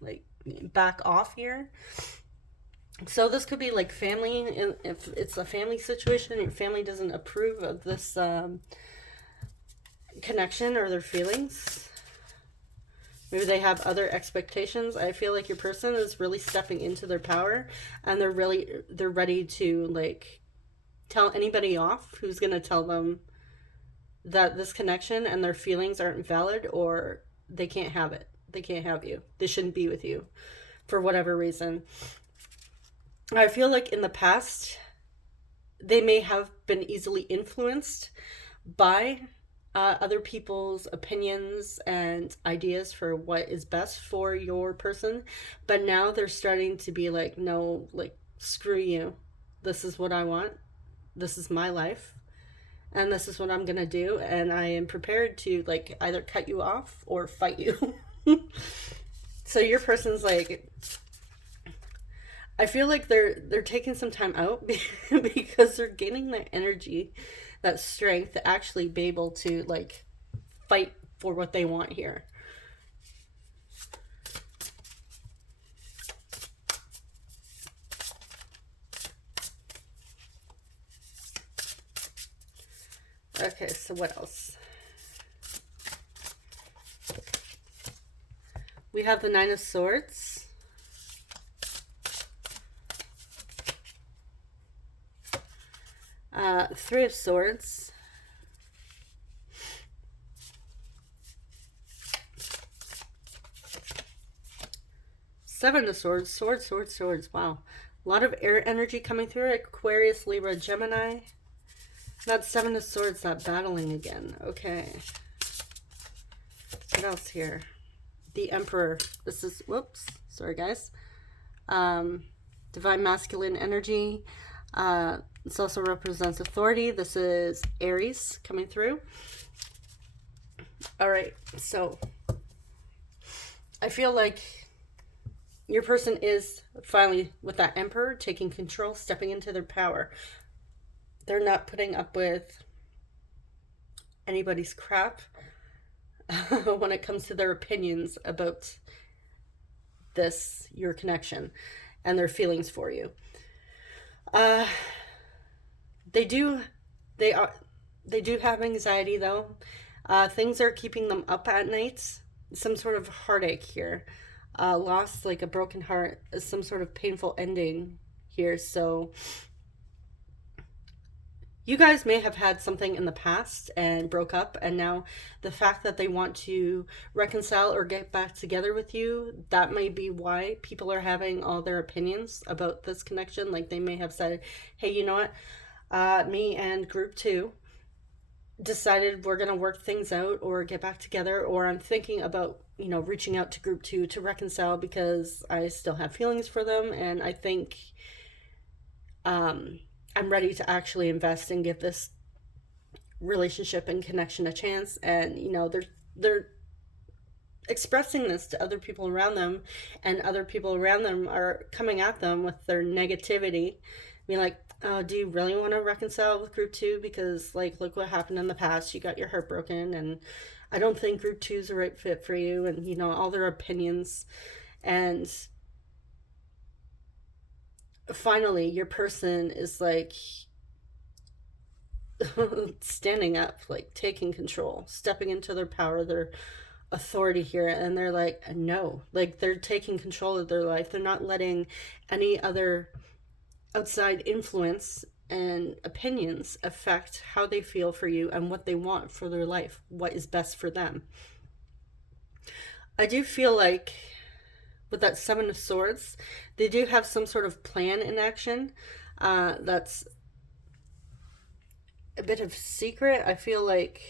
like, back off here. So this could be like family. If it's a family situation, your family doesn't approve of this connection or their feelings. Maybe they have other expectations. I feel like your person is really stepping into their power, and they're ready to like tell anybody off who's going to tell them that this connection and their feelings aren't valid, or they can't have it. They can't have you. They shouldn't be with you for whatever reason. I feel like in the past, they may have been easily influenced by other people's opinions and ideas for what is best for your person. But now they're starting to be like, no, like, screw you. This is what I want. This is my life. And this is what I'm going to do. And I am prepared to like either cut you off or fight you. So your person's like, I feel like they're taking some time out because they're gaining that energy, that strength to actually be able to like fight for what they want here. Okay, so what else? We have the Nine of Swords. Three of Swords. Seven of Swords. Swords, swords, swords. Wow. A lot of air energy coming through. Aquarius, Libra, Gemini. That Seven of Swords, that battling again. Okay. What else here? The Emperor. This is, whoops. Sorry, guys. Divine masculine energy. This also represents authority. This is Aries coming through. All right, so I feel like your person is finally, with that Emperor, taking control, stepping into their power. They're not putting up with anybody's crap when it comes to their opinions about this, your connection, and their feelings for you. They do have anxiety though. Things are keeping them up at night. Some sort of heartache here. Loss, like a broken heart, some sort of painful ending here. So you guys may have had something in the past and broke up, and now the fact that they want to reconcile or get back together with you, that may be why people are having all their opinions about this connection. Like they may have said, hey, you know what? Me and group 2 decided we're going to work things out or get back together, or I'm thinking about, you know, reaching out to group 2 to reconcile because I still have feelings for them, and I think I'm ready to actually invest and give this relationship and connection a chance. And you know, they're expressing this to other people around them, and other people around them are coming at them with their negativity, being like, oh, do you really want to reconcile with group 2? Because like, look what happened in the past, you got your heart broken, and I don't think group 2 is the right fit for you, and you know, all their opinions. And finally your person is like standing up, like taking control, stepping into their power, their authority here, and they're like, no, like they're taking control of their life. They're not letting any other outside influence and opinions affect how they feel for you and what they want for their life, what is best for them. I do feel like with that 7 of Swords, they do have some sort of plan in action that's a bit of secret. I feel like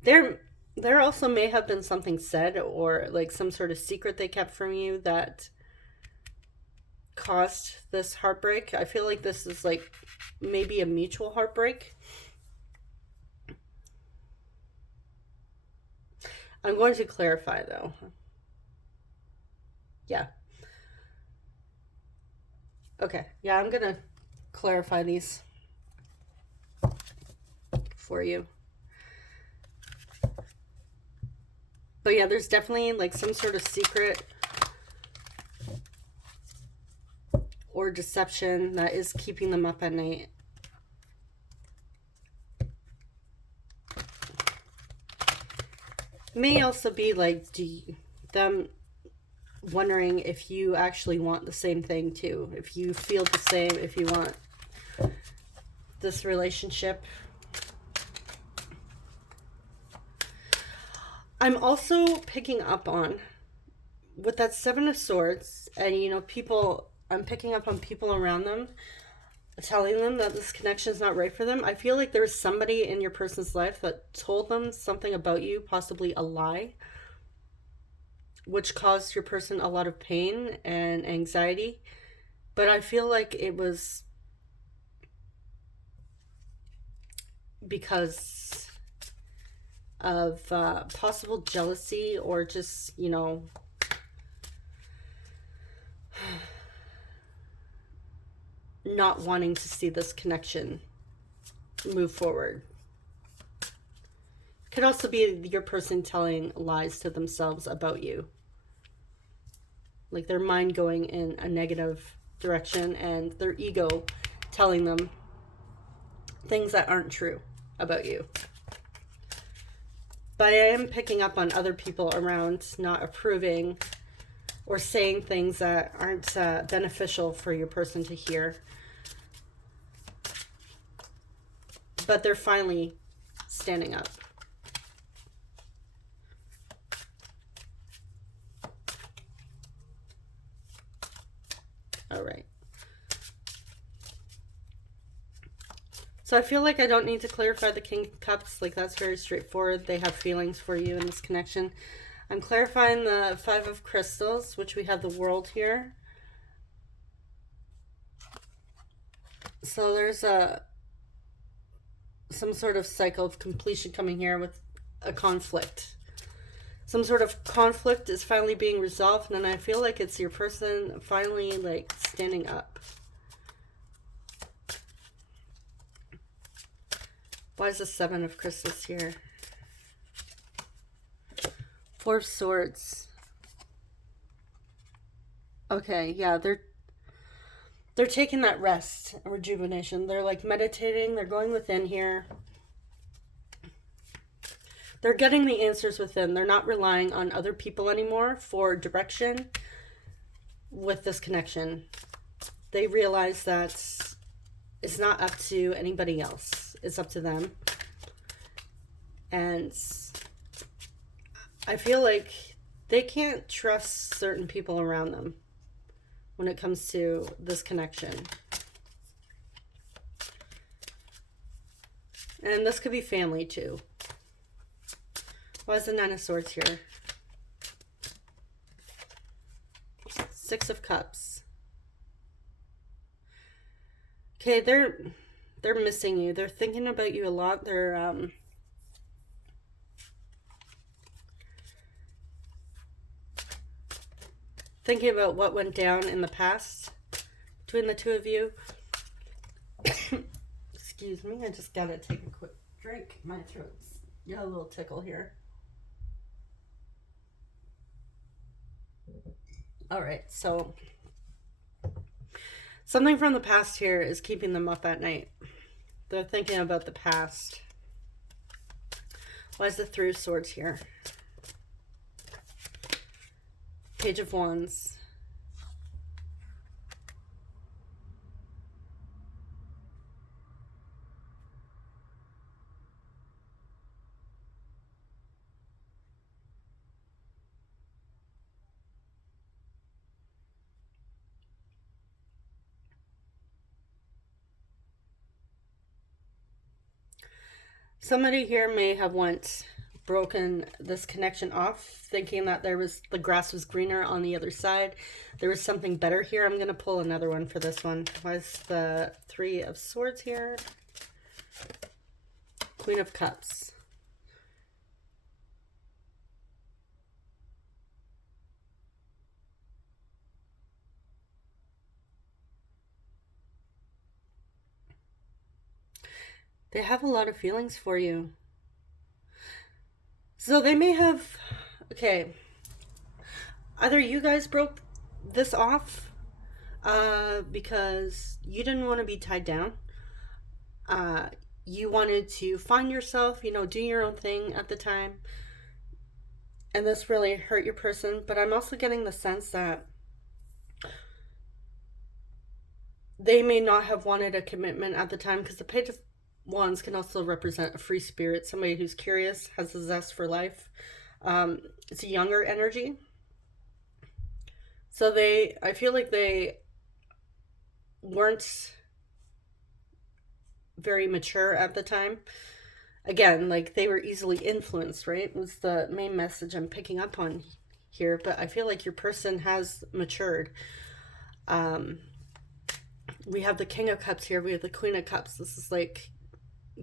there also may have been something said, or like some sort of secret they kept from you that caused this heartbreak. I feel like this is like maybe a mutual heartbreak. I'm going to clarify though. Yeah. Okay. Yeah, I'm going to clarify these for you. But yeah, there's definitely like some sort of secret or deception that is keeping them up at night. May also be like them wondering if you actually want the same thing too, if you feel the same, if you want this relationship. I'm also picking up on, with that 7 of Swords, and you know, people, I'm picking up on people around them telling them that this connection is not right for them. I feel like there's somebody in your person's life that told them something about you, possibly a lie, which caused your person a lot of pain and anxiety. But I feel like it was because of possible jealousy, or just, you know, not wanting to see this connection move forward. Could also be your person telling lies to themselves about you. Like their mind going in a negative direction, and their ego telling them things that aren't true about you. But I am picking up on other people around not approving or saying things that aren't beneficial for your person to hear. But they're finally standing up. All right. So I feel like I don't need to clarify the King of Cups. Like, that's very straightforward. They have feelings for you in this connection. I'm clarifying the Five of Crystals, which we have the World here. So there's some sort of cycle of completion coming here with a conflict. Some sort of conflict is finally being resolved, and I feel like it's your person finally, like, standing up. Why is the Seven of Crystals here? Four of Swords. Okay, yeah, they're taking that rest and rejuvenation. They're like meditating. They're going within here. They're getting the answers within. They're not relying on other people anymore for direction with this connection. They realize that it's not up to anybody else. It's up to them. And I feel like they can't trust certain people around them when it comes to this connection. And this could be family too. Why is the Nine of Swords here? Six of Cups. Okay, they're missing you. They're thinking about you a lot. They're thinking about what went down in the past between the two of you. Excuse me, I just gotta take a quick drink. My throat's got a little tickle here. All right, so something from the past here is keeping them up at night. They're thinking about the past. Why is the Three of Swords here? Page of Wands. Somebody here may have once broken this connection off, thinking that the grass was greener on the other side. There was something better here. I'm going to pull another one for this one. Why is the Three of Swords here? Queen of Cups. They have a lot of feelings for you. So they may have, okay, either you guys broke this off because you didn't want to be tied down. You wanted to find yourself, do your own thing at the time. And this really hurt your person. But I'm also getting the sense that they may not have wanted a commitment at the time, because the Page of Wands can also represent a free spirit, somebody who's curious, has a zest for life. It's a younger energy. So I feel like they weren't very mature at the time. Again, like, they were easily influenced, right? Was the main message I'm picking up on here. But I feel like your person has matured. We have the King of Cups here. We have the Queen of Cups. This is like,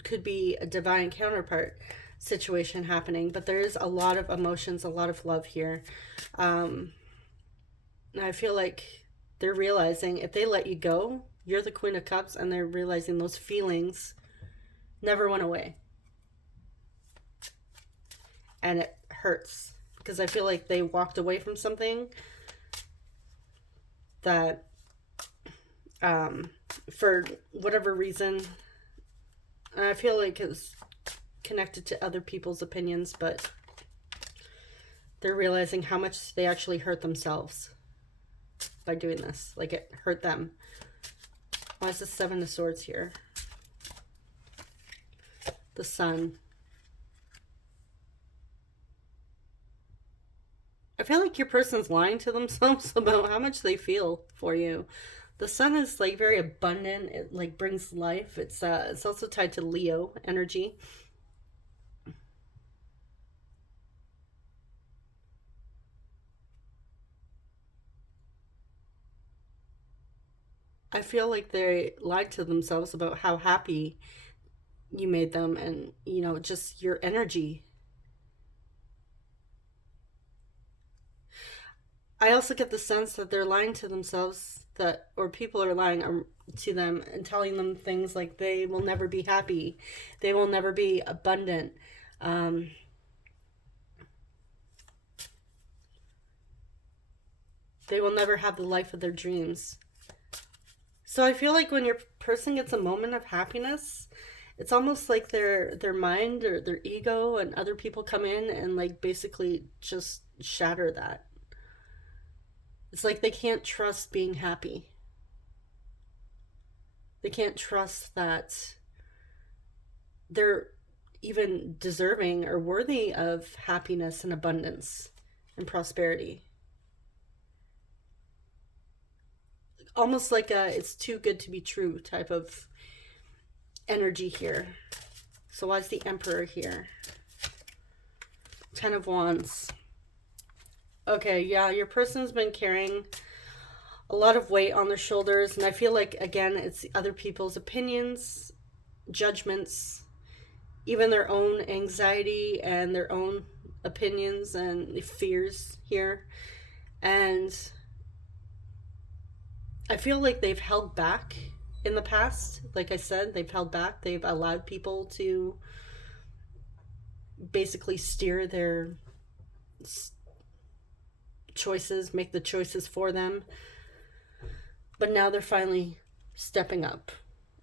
could be a divine counterpart situation happening, but there is a lot of emotions, a lot of love here. I feel like they're realizing if they let you go, you're the Queen of Cups, and they're realizing those feelings never went away. And it hurts, because I feel like they walked away from something that for whatever reason, I feel like it was connected to other people's opinions, but they're realizing how much they actually hurt themselves by doing this. Like, it hurt them. Why is the Seven of Swords here? The Sun. I feel like your person's lying to themselves about how much they feel for you. The sun is like very abundant. It like brings life. It's also tied to Leo energy. I feel like they lied to themselves about how happy you made them, and just your energy. I also get the sense that they're lying to themselves, that or people are lying to them and telling them things like they will never be happy, they will never be abundant. Um, they will never have the life of their dreams. So I feel like when your person gets a moment of happiness, it's almost like their mind or their ego and other people come in and like basically just shatter that. It's like they can't trust being happy. They can't trust that they're even deserving or worthy of happiness and abundance and prosperity. Almost like a it's too good to be true type of energy here. So why's the Emperor here? Ten of Wands. Okay, yeah, your person's been carrying a lot of weight on their shoulders, and I feel like, again, it's other people's opinions, judgments, even their own anxiety and their own opinions and fears here. And I feel like they've held back in the past. Like I said, they've held back. They've allowed people to basically steer their choices, make the choices for them. But now they're finally stepping up,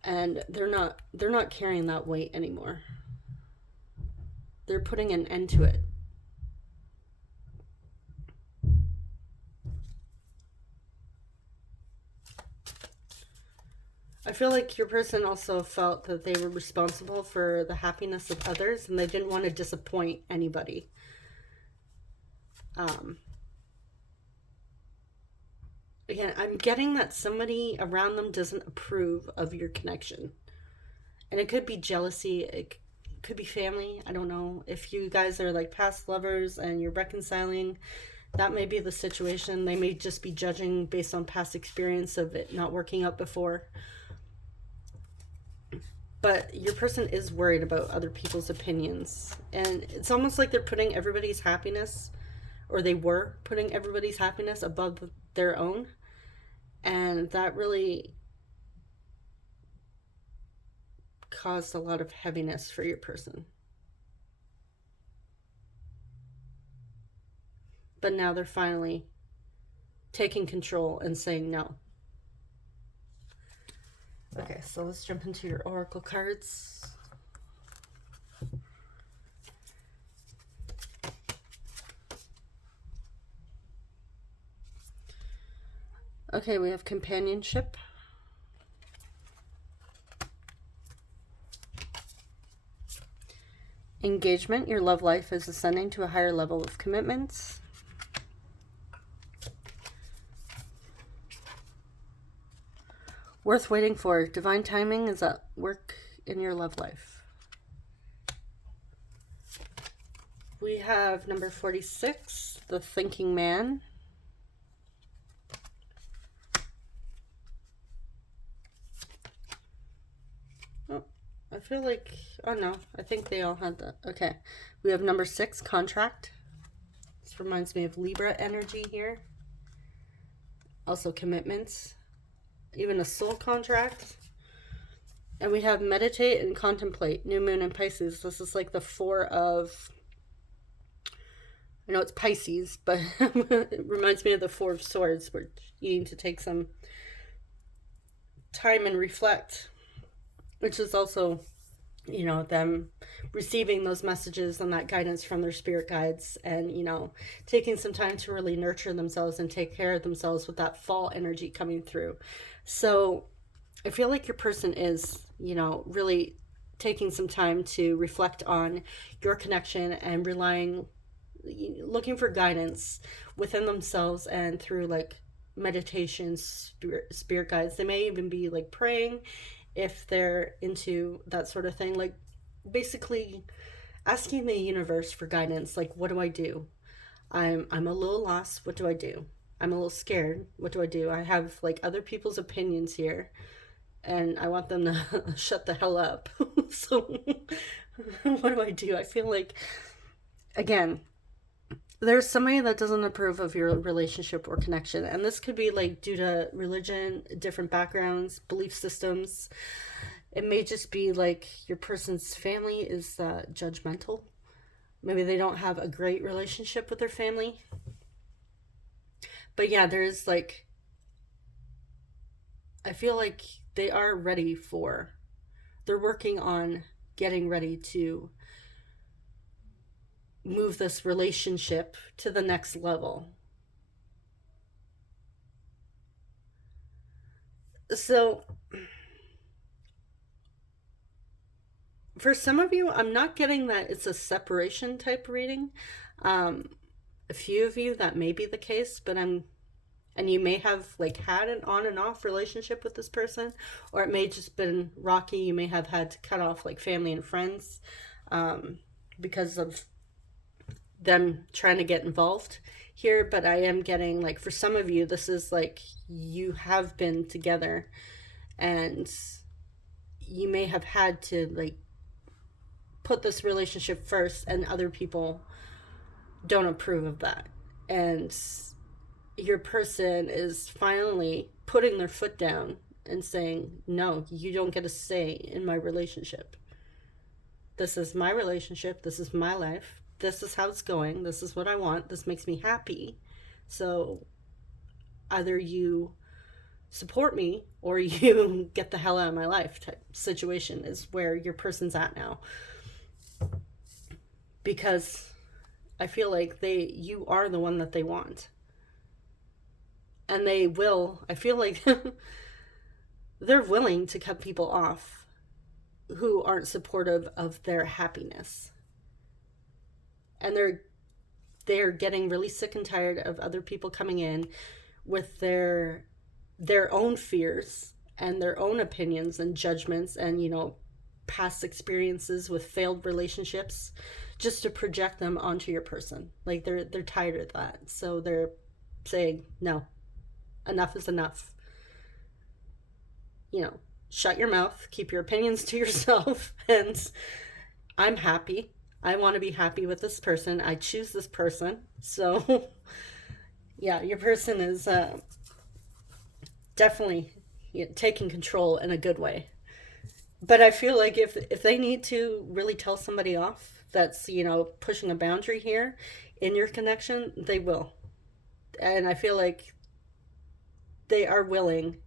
and they're not carrying that weight anymore. They're putting an end to it. I feel like your person also felt that they were responsible for the happiness of others, and they didn't want to disappoint anybody. Again, I'm getting that somebody around them doesn't approve of your connection. And it could be jealousy, it could be family. I don't know. If you guys are like past lovers and you're reconciling, that may be the situation. They may just be judging based on past experience of it not working out before. But your person is worried about other people's opinions. And it's almost like they're putting everybody's happiness, or they were putting everybody's happiness above their own. And that really caused a lot of heaviness for your person. But now they're finally taking control and saying no. Okay, so let's jump into your oracle cards. Okay, we have companionship. Engagement. Your love life is ascending to a higher level of commitments. Worth waiting for. Divine timing is at work in your love life. We have number 46, the thinking man. I feel like, oh no, I think they all had that. Okay, we have number 6, contract. This reminds me of Libra energy here. Also commitments, even a soul contract. And we have meditate and contemplate, new moon and Pisces. This is like the 4 of, I know it's Pisces, but it reminds me of the 4 of swords, where you need to take some time and reflect. Which is also, them receiving those messages and that guidance from their spirit guides, and, taking some time to really nurture themselves and take care of themselves with that fall energy coming through. So I feel like your person is, really taking some time to reflect on your connection and looking for guidance within themselves and through like meditations, spirit guides. They may even be like praying if they're into that sort of thing. Like basically asking the universe for guidance. Like, what do I do? I'm a little lost. What do I do? I'm a little scared. What do I do? I have like other people's opinions here, and I want them to shut the hell up. So, what do I do? I feel like, again, there's somebody that doesn't approve of your relationship or connection. And this could be like due to religion, different backgrounds, belief systems. It may just be like your person's family is judgmental. Maybe they don't have a great relationship with their family. But yeah, there's like, I feel like they are ready for, they're working on getting ready to move this relationship to the next level. So, for some of you, I'm not getting that it's a separation type reading. A few of you, that may be the case, but and you may have like had an on and off relationship with this person, or it may just been rocky. You may have had to cut off like family and friends because of them trying to get involved here. But I am getting like, for some of you, this is like you have been together and you may have had to like put this relationship first, and other people don't approve of that. And your person is finally putting their foot down and saying, no, you don't get a say in my relationship. This is my relationship. This is my life. This is how it's going. This is what I want. This makes me happy. So either you support me or you get the hell out of my life type situation is where your person's at now. Because I feel like you are the one that they want. And they will, I feel like they're willing to cut people off who aren't supportive of their happiness. And they're getting really sick and tired of other people coming in with their own fears and their own opinions and judgments and, past experiences with failed relationships, just to project them onto your person. Like they're tired of that. So they're saying, no, enough is enough. Shut your mouth, keep your opinions to yourself, and I'm happy. I want to be happy with this person. I choose this person. So yeah, your person is definitely taking control in a good way. But I feel like if they need to really tell somebody off that's, pushing a boundary here in your connection, they will. And I feel like they are willing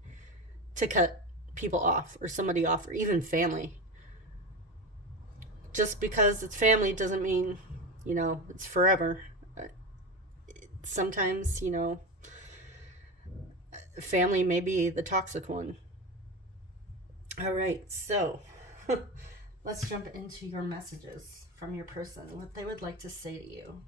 to cut people off or somebody off or even family. Just because it's family doesn't mean, it's forever. Sometimes, family may be the toxic one. All right, so let's jump into your messages from your person, what they would like to say to you.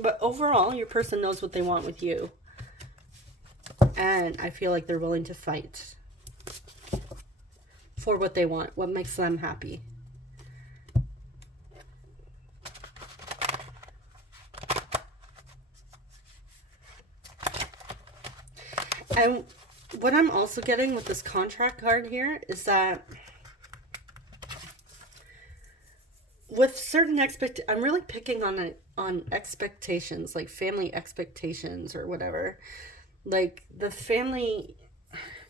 But overall, your person knows what they want with you. And I feel like they're willing to fight for what they want, what makes them happy. And what I'm also getting with this contract card here is that with certain I'm really picking on expectations, like family expectations or whatever. Like the family,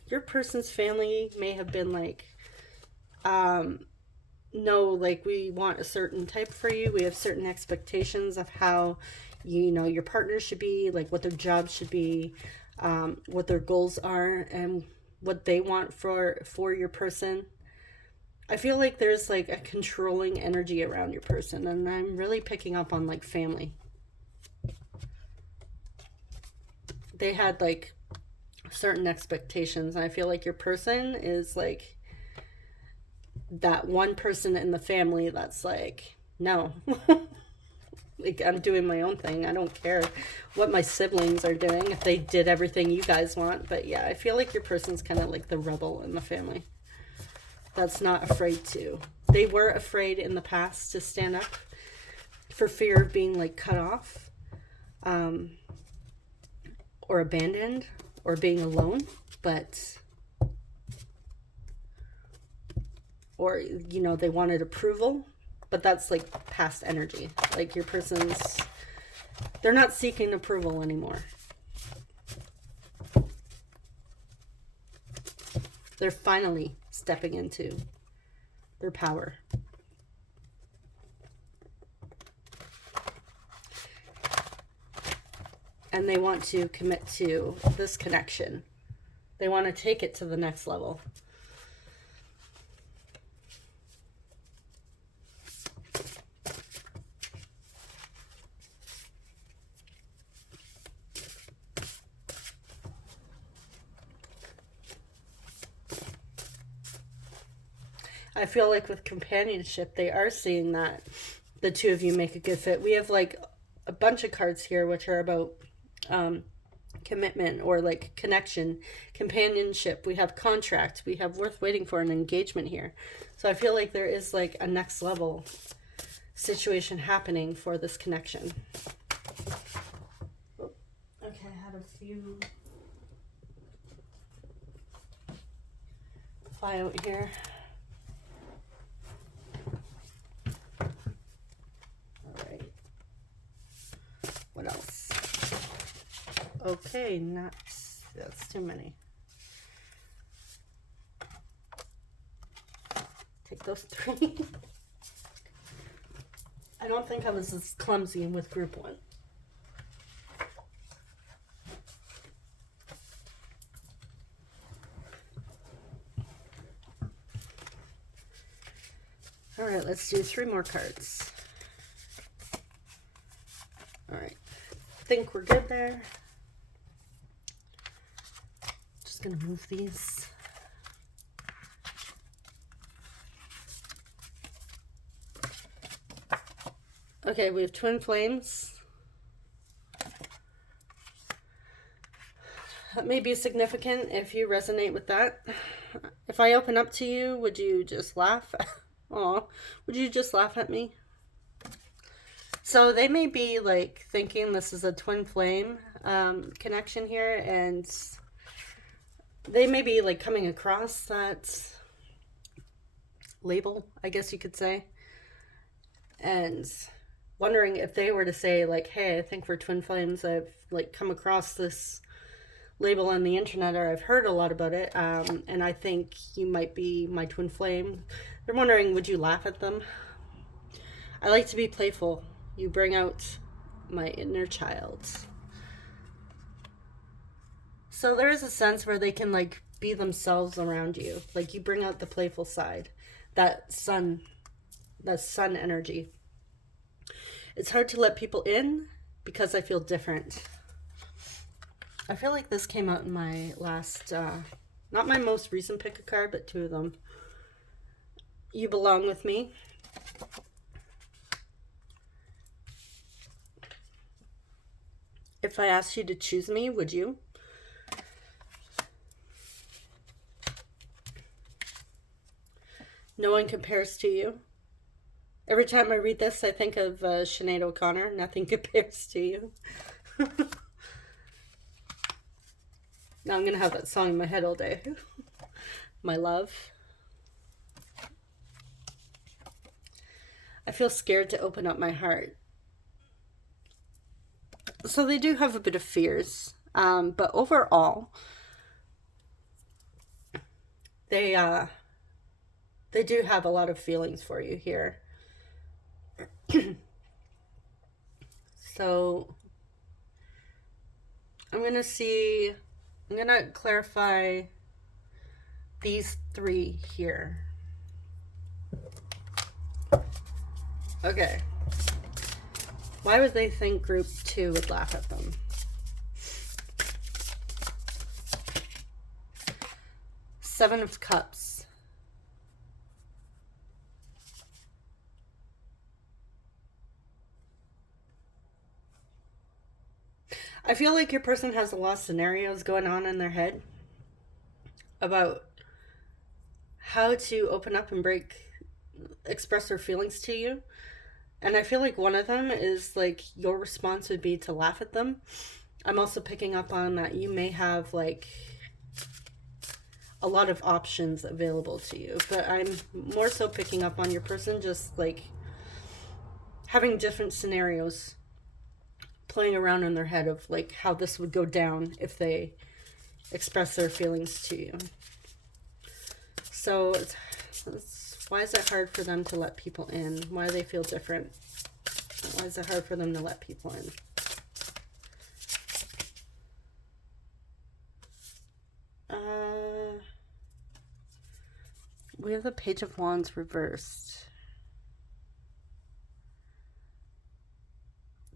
your person's family may have been like, no, like we want a certain type for you. We have certain expectations of how, your partner should be, like what their job should be, what their goals are, and what they want for your person. I feel like there's like a controlling energy around your person, and I'm really picking up on like family. They had like certain expectations, and I feel like your person is like that one person in the family that's like, no, like, I'm doing my own thing. I don't care what my siblings are doing if they did everything you guys want. But yeah, I feel like your person's kind of like the rebel in the family that's not afraid to. They were afraid in the past to stand up for fear of being like cut off, or abandoned, or being alone, but, or, you know, they wanted approval, but that's like past energy. Like your person's, they're not seeking approval anymore. They're finally stepping into their power. And they want to commit to this connection. They want to take it to the next level. I feel like with companionship, they are seeing that the two of you make a good fit. We have like a bunch of cards here which are about commitment or like connection, companionship. We have contract. We have worth waiting for, an engagement here. So I feel like there is like a next level situation happening for this connection. Okay, I had a few fly out here. What else? Okay, that's too many. Take those 3. I don't think I was as clumsy with group 1. All right, let's do 3 more cards. All right. I think we're good there. Just gonna move these. Okay, we have twin flames. That may be significant if you resonate with that. If I open up to you, would you just laugh? Aw, would you just laugh at me? So they may be like thinking this is a twin flame connection here, and they may be like coming across that label, I guess you could say, and wondering if they were to say like, hey, I think we're twin flames. I've like come across this label on the internet, or I've heard a lot about it, and I think you might be my twin flame. They're wondering, would you laugh at them? I like to be playful. You bring out my inner child. So there is a sense where they can like be themselves around you. Like you bring out the playful side, that sun energy. It's hard to let people in because I feel different. I feel like this came out in my last, not my most recent pick a card, but 2 of them. You belong with me. If I asked you to choose me, would you? No one compares to you. Every time I read this, I think of Sinead O'Connor. Nothing compares to you. Now I'm going to have that song in my head all day. My love. I feel scared to open up my heart. So they do have a bit of fears, but overall, they do have a lot of feelings for you here. So I'm going to clarify these 3 here. Okay. Why would they think group 2 would laugh at them? Seven of Cups. I feel like your person has a lot of scenarios going on in their head about how to open up and express their feelings to you. And I feel like one of them is like your response would be to laugh at them. I'm also picking up on that you may have like a lot of options available to you, but I'm more so picking up on your person just like having different scenarios playing around in their head of like how this would go down if they express their feelings to you. So why is it hard for them to let people in? Why do they feel different? Why is it hard for them to let people in? We have the Page of Wands reversed.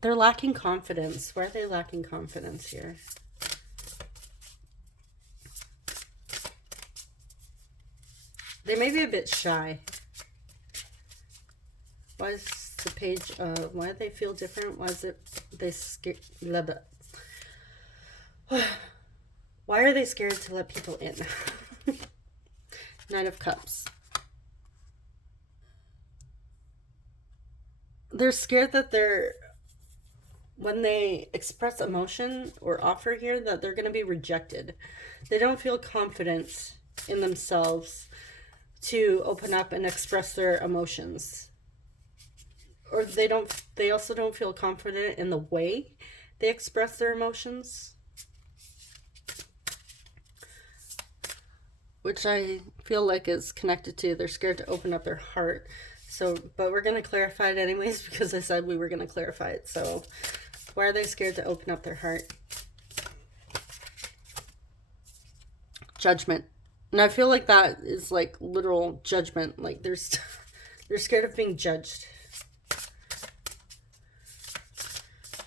They're lacking confidence. Why are they lacking confidence here? They may be a bit shy. Why is the page why do they feel different? Why is it they scared? Why are they scared to let people in? Knight of Cups. They're scared that when they express emotion or offer here, that they're going to be rejected. They don't feel confident in themselves to open up and express their emotions. Or they also don't feel confident in the way they express their emotions. Which I feel like is connected to they're scared to open up their heart. So, but we're going to clarify it anyways because I said we were going to clarify it. So, why are they scared to open up their heart? Judgment. And I feel like that is like literal judgment. Like they're scared of being judged.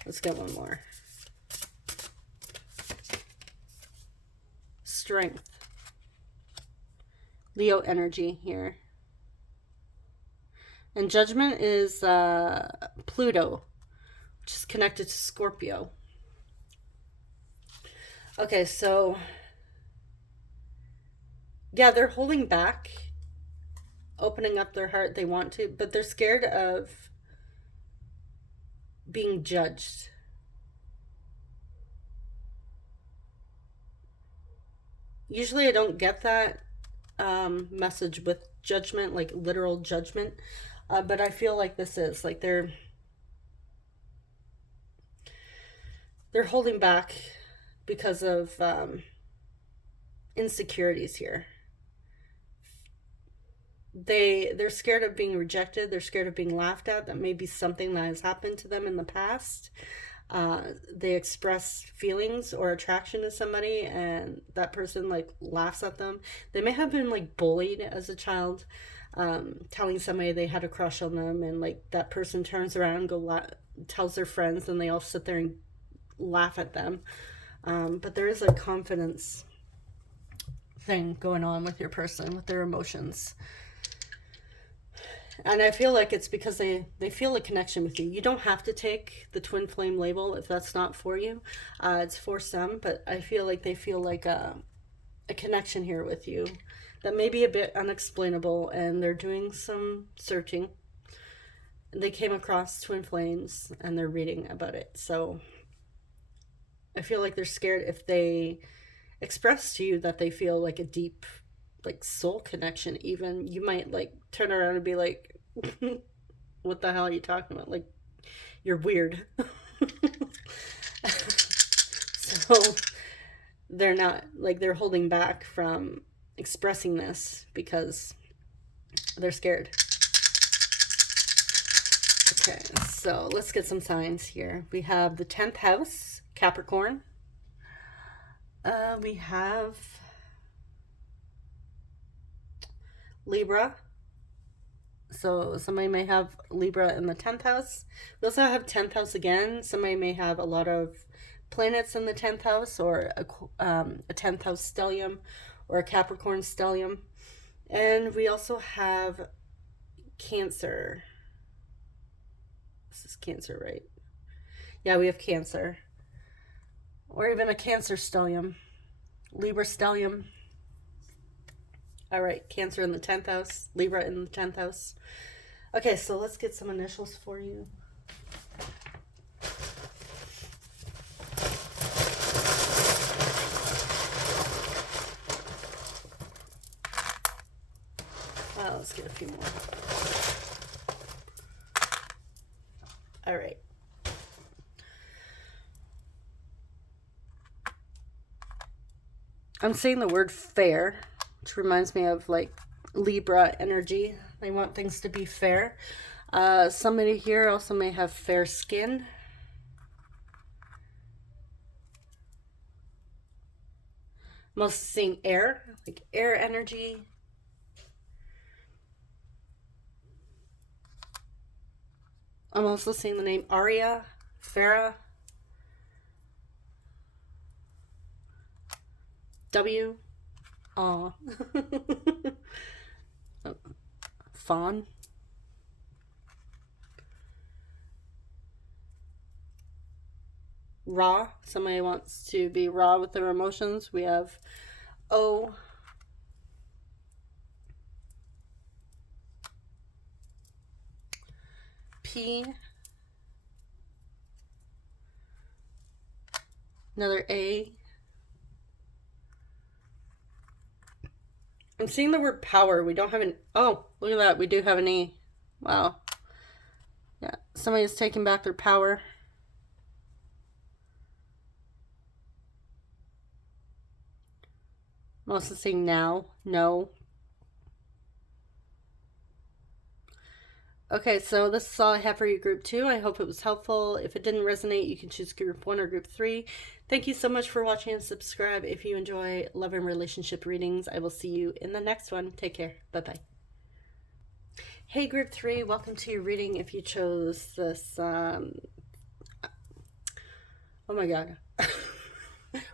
Let's get one more. Strength. Leo energy here. And judgment is Pluto, which is connected to Scorpio. Okay, so yeah, they're holding back, opening up their heart. They want to, but they're scared of being judged. Usually I don't get that message with judgment, like literal judgment, but I feel like this is like they're holding back because of insecurities here. They're scared of being rejected. They're scared of being laughed at. That may be something that has happened to them in the past. They express feelings or attraction to somebody and that person like laughs at them. They may have been like bullied as a child, telling somebody they had a crush on them, and like that person turns around and tells their friends, and they all sit there and laugh at them. But there is a confidence thing going on with your person, with their emotions. And I feel like it's because they feel a connection with you. You don't have to take the twin flame label if that's not for you. It's for some, but I feel like they feel like a connection here with you that may be a bit unexplainable, and they're doing some searching. They came across twin flames and they're reading about it. So I feel like they're scared if they express to you that they feel like a deep like soul connection. Even you might like turn around and be like, what the hell are you talking about? Like, you're weird. So they're not like, they're holding back from expressing this because they're scared. Okay, so let's get some signs here. We have the 10th house, Capricorn. We have Libra. So somebody may have Libra in the 10th house. We also have 10th house again. Somebody may have a lot of planets in the 10th house, or a 10th house stellium, or a Capricorn stellium. And we also have Cancer. This is Cancer, right? Yeah, we have Cancer. or even a Cancer stellium, Libra stellium. All right, Cancer in the 10th house, Libra in the 10th house. Okay, so let's get some initials for you. Let's get a few more. All right. I'm saying the word fair, which reminds me of like Libra energy. They want things to be fair. Somebody here also may have fair skin. I'm also seeing air, like air energy. I'm also seeing the name Aria, Farah, W, Aw, Fawn, Raw. Somebody wants to be raw with their emotions. We have O, P, another A. I'm seeing the word power. We don't have an... Oh, look at that. We do have an E. Wow. Yeah, somebody's taking back their power. I'm also seeing now. No. Okay, so this is all I have for you, Group 2. I hope it was helpful. If it didn't resonate, you can choose Group 1 or Group 3. Thank you so much for watching and subscribe. If you enjoy love and relationship readings, I will see you in the next one. Take care. Bye-bye. Hey, Group 3. Welcome to your reading. If you chose this, oh my God.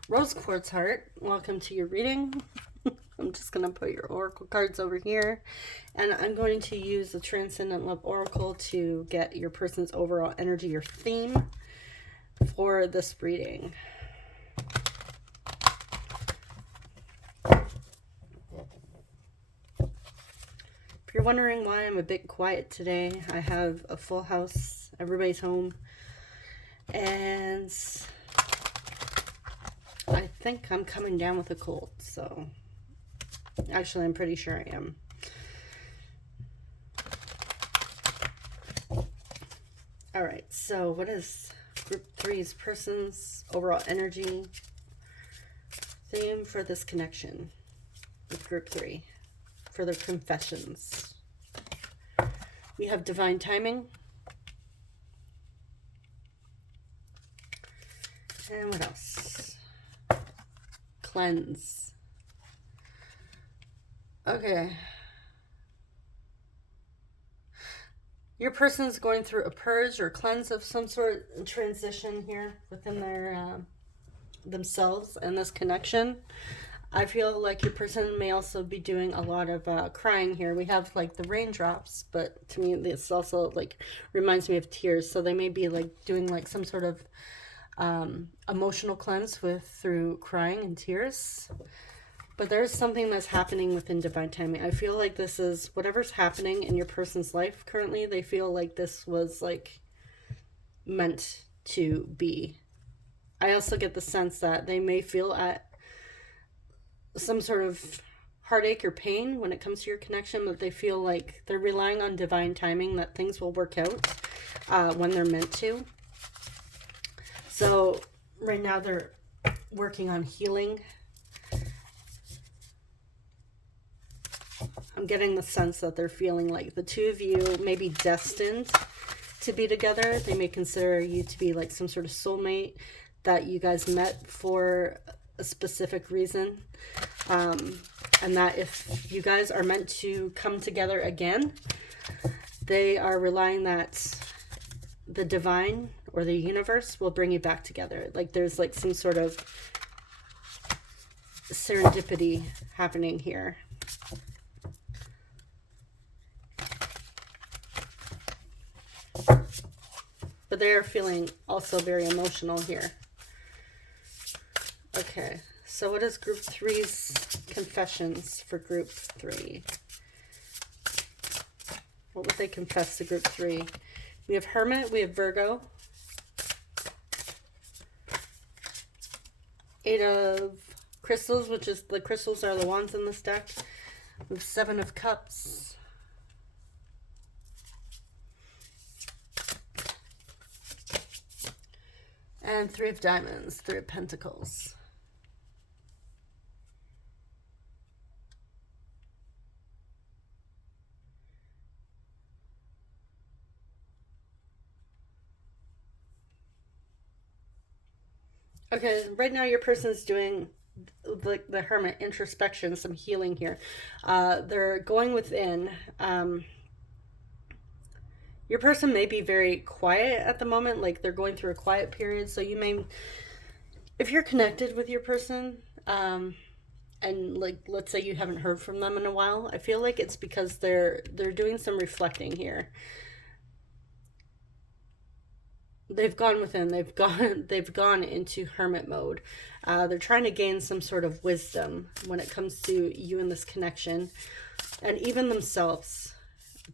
Rose Quartz Heart, welcome to your reading. I'm just going to put your oracle cards over here, and I'm going to use the Transcendent Love Oracle to get your person's overall energy or theme for this reading. If you're wondering why I'm a bit quiet today, I have a full house, everybody's home, and I think I'm coming down with a cold, so actually I'm pretty sure I am. All right, so what is Group 3's person's overall energy theme for this connection with Group 3 for their confessions? We have divine timing. And what else? Cleanse. Okay. Your person's going through a purge or cleanse of some sort of transition here within their themselves and this connection. I feel like your person may also be doing a lot of crying here. We have like the raindrops, but to me this also like reminds me of tears. So they may be like doing like some sort of emotional cleanse through crying and tears. But there's something that's happening within divine timing. I feel like this is whatever's happening in your person's life currently. They feel like this was like meant to be. I also get the sense that they may feel at some sort of heartache or pain when it comes to your connection, but they feel like they're relying on divine timing, that things will work out when they're meant to. So right now they're working on healing. I'm getting the sense that they're feeling like the two of you may be destined to be together. They may consider you to be like some sort of soulmate, that you guys met for a specific reason. And that if you guys are meant to come together again, they are relying that the divine or the universe will bring you back together. Like there's like some sort of serendipity happening here. But they're feeling also very emotional here. Okay, so what is group three's confessions for group three? What would they confess to group three? We have Hermit, we have Virgo. Eight of Crystals, which is the crystals are the wands in this deck. We have Seven of Cups. And Three of Diamonds, Three of Pentacles. Okay, right now your person's doing the Hermit introspection, some healing here. They're going within. Your person may be very quiet at the moment, like they're going through a quiet period. So you may, if you're connected with your person, and like let's say you haven't heard from them in a while, I feel like it's because they're doing some reflecting here. They've gone within, they've gone into hermit mode. They're trying to gain some sort of wisdom when it comes to you and this connection, and even themselves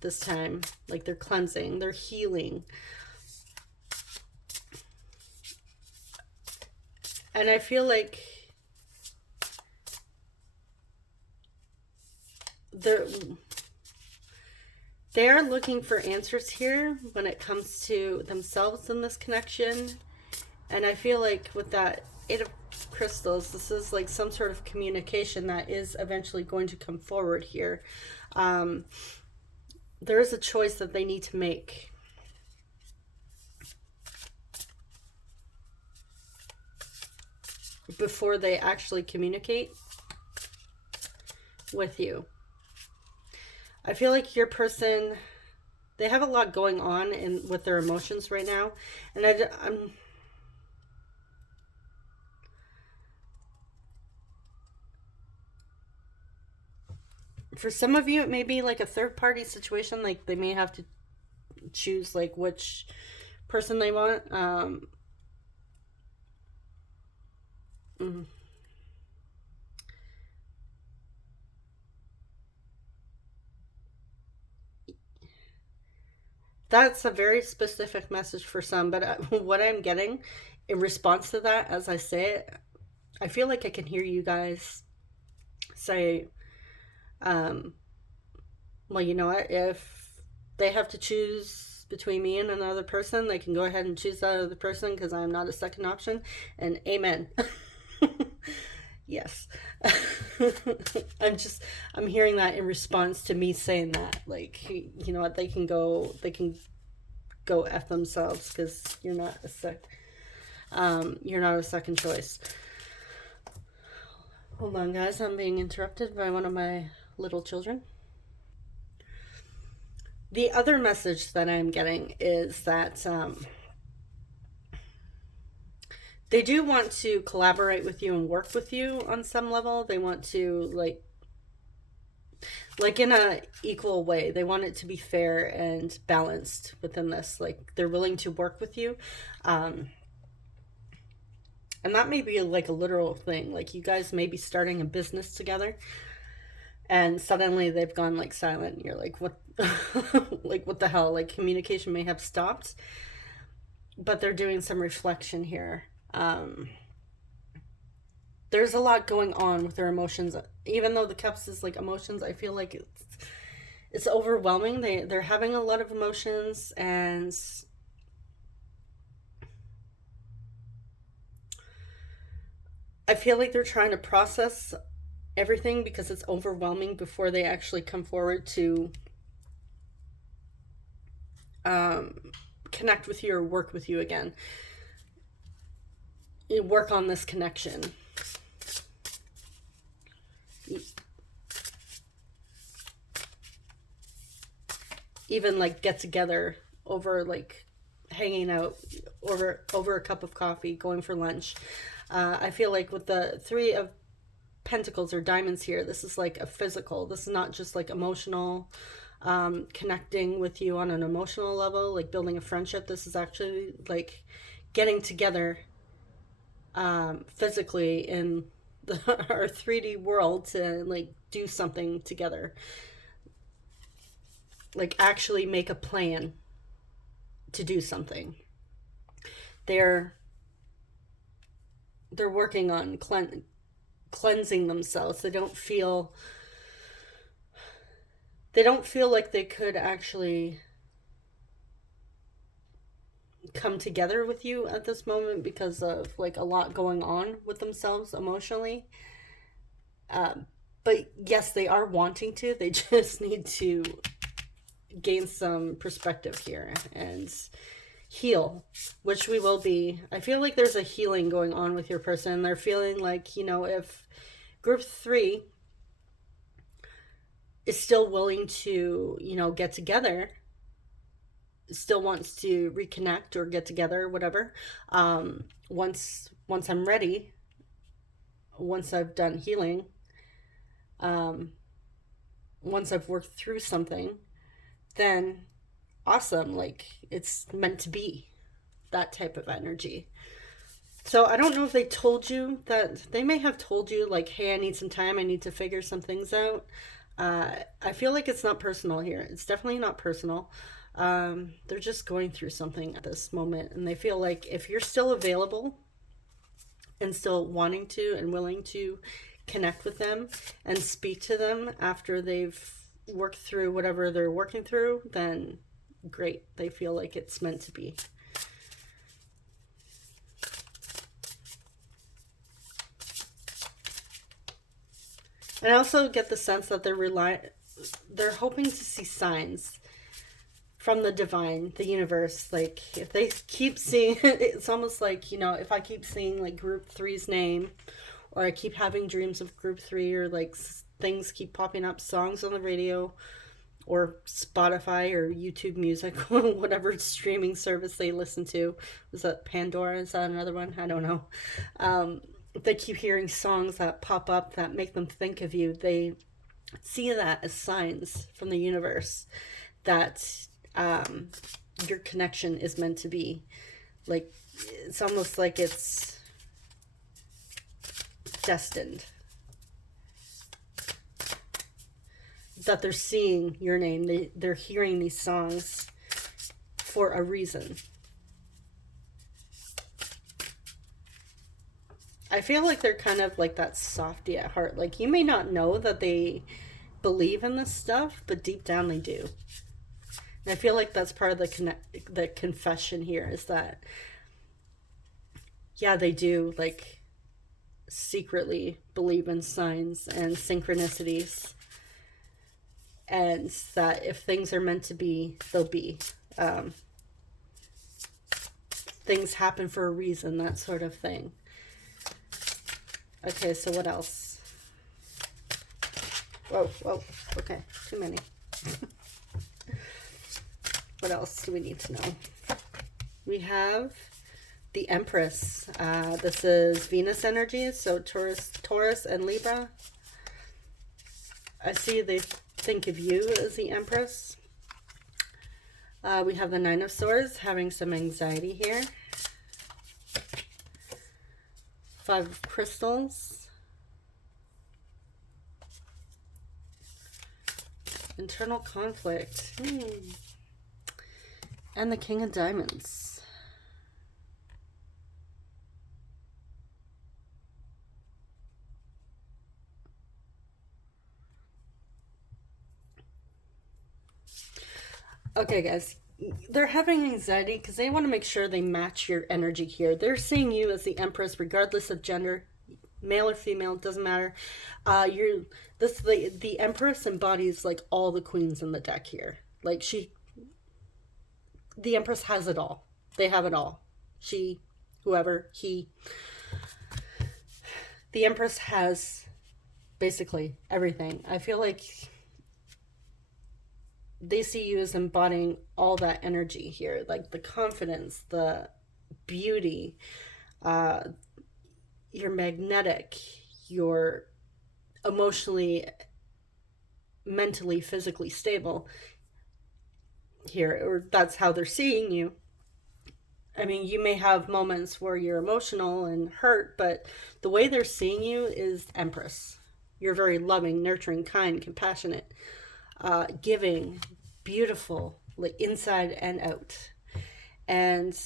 this time. Like they're cleansing, they're healing. And I feel like they are looking for answers here when it comes to themselves in this connection. And I feel like with that Eight of Crystals, this is like some sort of communication that is eventually going to come forward here. There is a choice that they need to make. Before they actually communicate with you. I feel like your person, they have a lot going on with their emotions right now. And I'm for some of you, it may be like a third party situation. Like they may have to choose like which person they want. That's a very specific message for some, but what I'm getting in response to that, as I say it, I feel like I can hear you guys say, well, you know what, if they have to choose between me and another person, they can go ahead and choose that other person because I'm not a second option. And amen. Yes. I'm hearing that in response to me saying that, like, you know what, they can go F themselves because you're not a second choice. Hold on, guys, I'm being interrupted by one of my little children. The other message that I'm getting is that they do want to collaborate with you and work with you on some level. They want to like in a equal way. They want it to be fair and balanced within this. Like they're willing to work with you. And that may be like a literal thing. Like you guys may be starting a business together and suddenly they've gone like silent. You're like, what? Like what the hell? Like communication may have stopped, but they're doing some reflection here. There's a lot going on with their emotions. Even though the Cups is like emotions, I feel like it's overwhelming. They're having a lot of emotions, and I feel like they're trying to process everything because it's overwhelming before they actually come forward to connect with you or work with you again. You work on this connection. Even like get together over like hanging out over a cup of coffee, going for lunch. I feel like with the Three of Pentacles or Diamonds here, this is like a physical. This is not just like emotional, connecting with you on an emotional level, like building a friendship. This is actually like getting together physically in our 3D world to like do something together, like actually make a plan to do something. They're they're working on cleansing themselves. They don't feel like they could actually come together with you at this moment because of like a lot going on with themselves emotionally. Um, but yes, they are wanting to. They just need to gain some perspective here and heal, which we will be. I feel like there's a healing going on with your person. They're feeling like, if group three is still willing to, get together, still wants to reconnect or get together, whatever. Once I'm ready, once I've done healing, um, once I've worked through something, then awesome. Like it's meant to be, that type of energy. So I don't know if they told you that. They may have told you like, hey, I need some time. I need to figure some things out. I feel like it's not personal here. It's definitely not personal. They're just going through something at this moment, and they feel like if you're still available and still wanting to and willing to connect with them and speak to them after they've worked through whatever they're working through, then great. They feel like it's meant to be. And I also get the sense that they're hoping to see signs from the divine, the universe. Like if they keep seeing, it's almost like, if I keep seeing like group three's name, or I keep having dreams of group three, or like things keep popping up, songs on the radio or Spotify or YouTube Music, whatever streaming service they listen to. Is that Pandora? Is that another one? I don't know. They keep hearing songs that pop up that make them think of you. They see that as signs from the universe that your connection is meant to be. Like it's almost like it's destined. That they're seeing your name. They're hearing these songs for a reason. I feel like they're kind of like that softy at heart. Like you may not know that they believe in this stuff, but deep down they do. And I feel like that's part of the confession here is that, yeah, they do like secretly believe in signs and synchronicities, and that if things are meant to be, they'll be. Things happen for a reason, that sort of thing. Okay, so what else? Whoa, okay, too many. What else do we need to know? We have the Empress. This is Venus energy, so Taurus and Libra. I see they think of you as the Empress. We have the Nine of Swords, having some anxiety here. Five of Crystals. Internal conflict. And the King of Diamonds. Okay, guys. They're having anxiety because they want to make sure they match your energy here. They're seeing you as the Empress, regardless of gender, male or female, doesn't matter. The Empress embodies like all the queens in the deck here. Like the Empress has it all. They have it all. She, whoever, he. The Empress has basically everything. I feel like they see you as embodying all that energy here, like the confidence, the beauty, you're magnetic, you're emotionally, mentally, physically stable here, or that's how they're seeing you. I mean, you may have moments where you're emotional and hurt, but the way they're seeing you is Empress. You're very loving, nurturing, kind, compassionate, giving, beautiful, like inside and out. And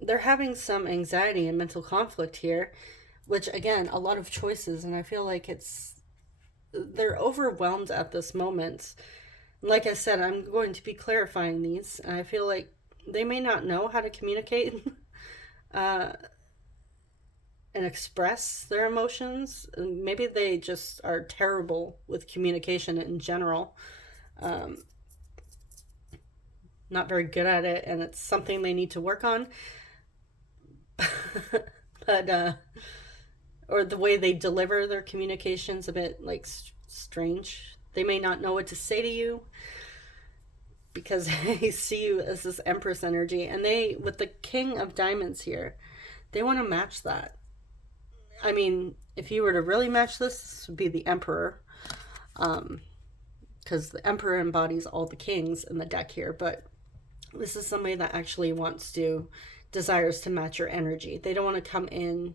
they're having some anxiety and mental conflict here, which again, a lot of choices, and I feel like they're overwhelmed at this moment. Like I said, I'm going to be clarifying these, and I feel like they may not know how to communicate and express their emotions. Maybe they just are terrible with communication in general. Not very good at it, and it's something they need to work on. But or the way they deliver their communication's a bit like strange. They may not know what to say to you because they see you as this Empress energy, and they, with the King of Diamonds here, they want to match that. I mean, if you were to really match this would be the Emperor, because the Emperor embodies all the kings in the deck here, but this is somebody that actually desires to match your energy. They don't want to come in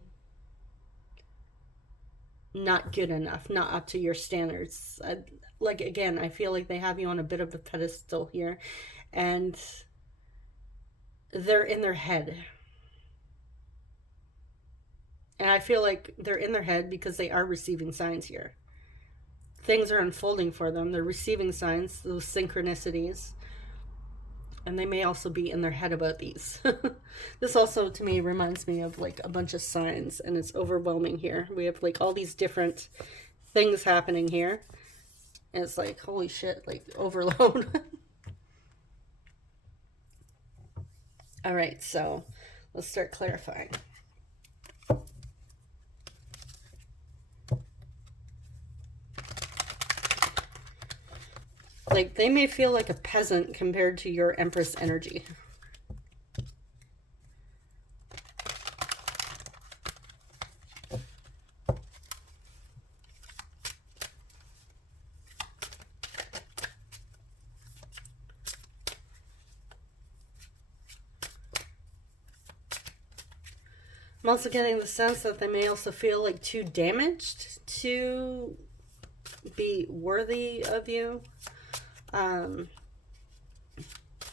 not good enough, not up to your standards. Like, again, I feel like they have you on a bit of a pedestal here, and they're in their head. And I feel like they're in their head because they are receiving signs here. Things are unfolding for them. They're receiving signs, those synchronicities. And they may also be in their head about these. This also, to me, reminds me of like a bunch of signs, and it's overwhelming here. We have like all these different things happening here. And it's like, holy shit, like overload. All right, so let's start clarifying. Like, they may feel like a peasant compared to your Empress energy. I'm also getting the sense that they may also feel like too damaged to be worthy of you.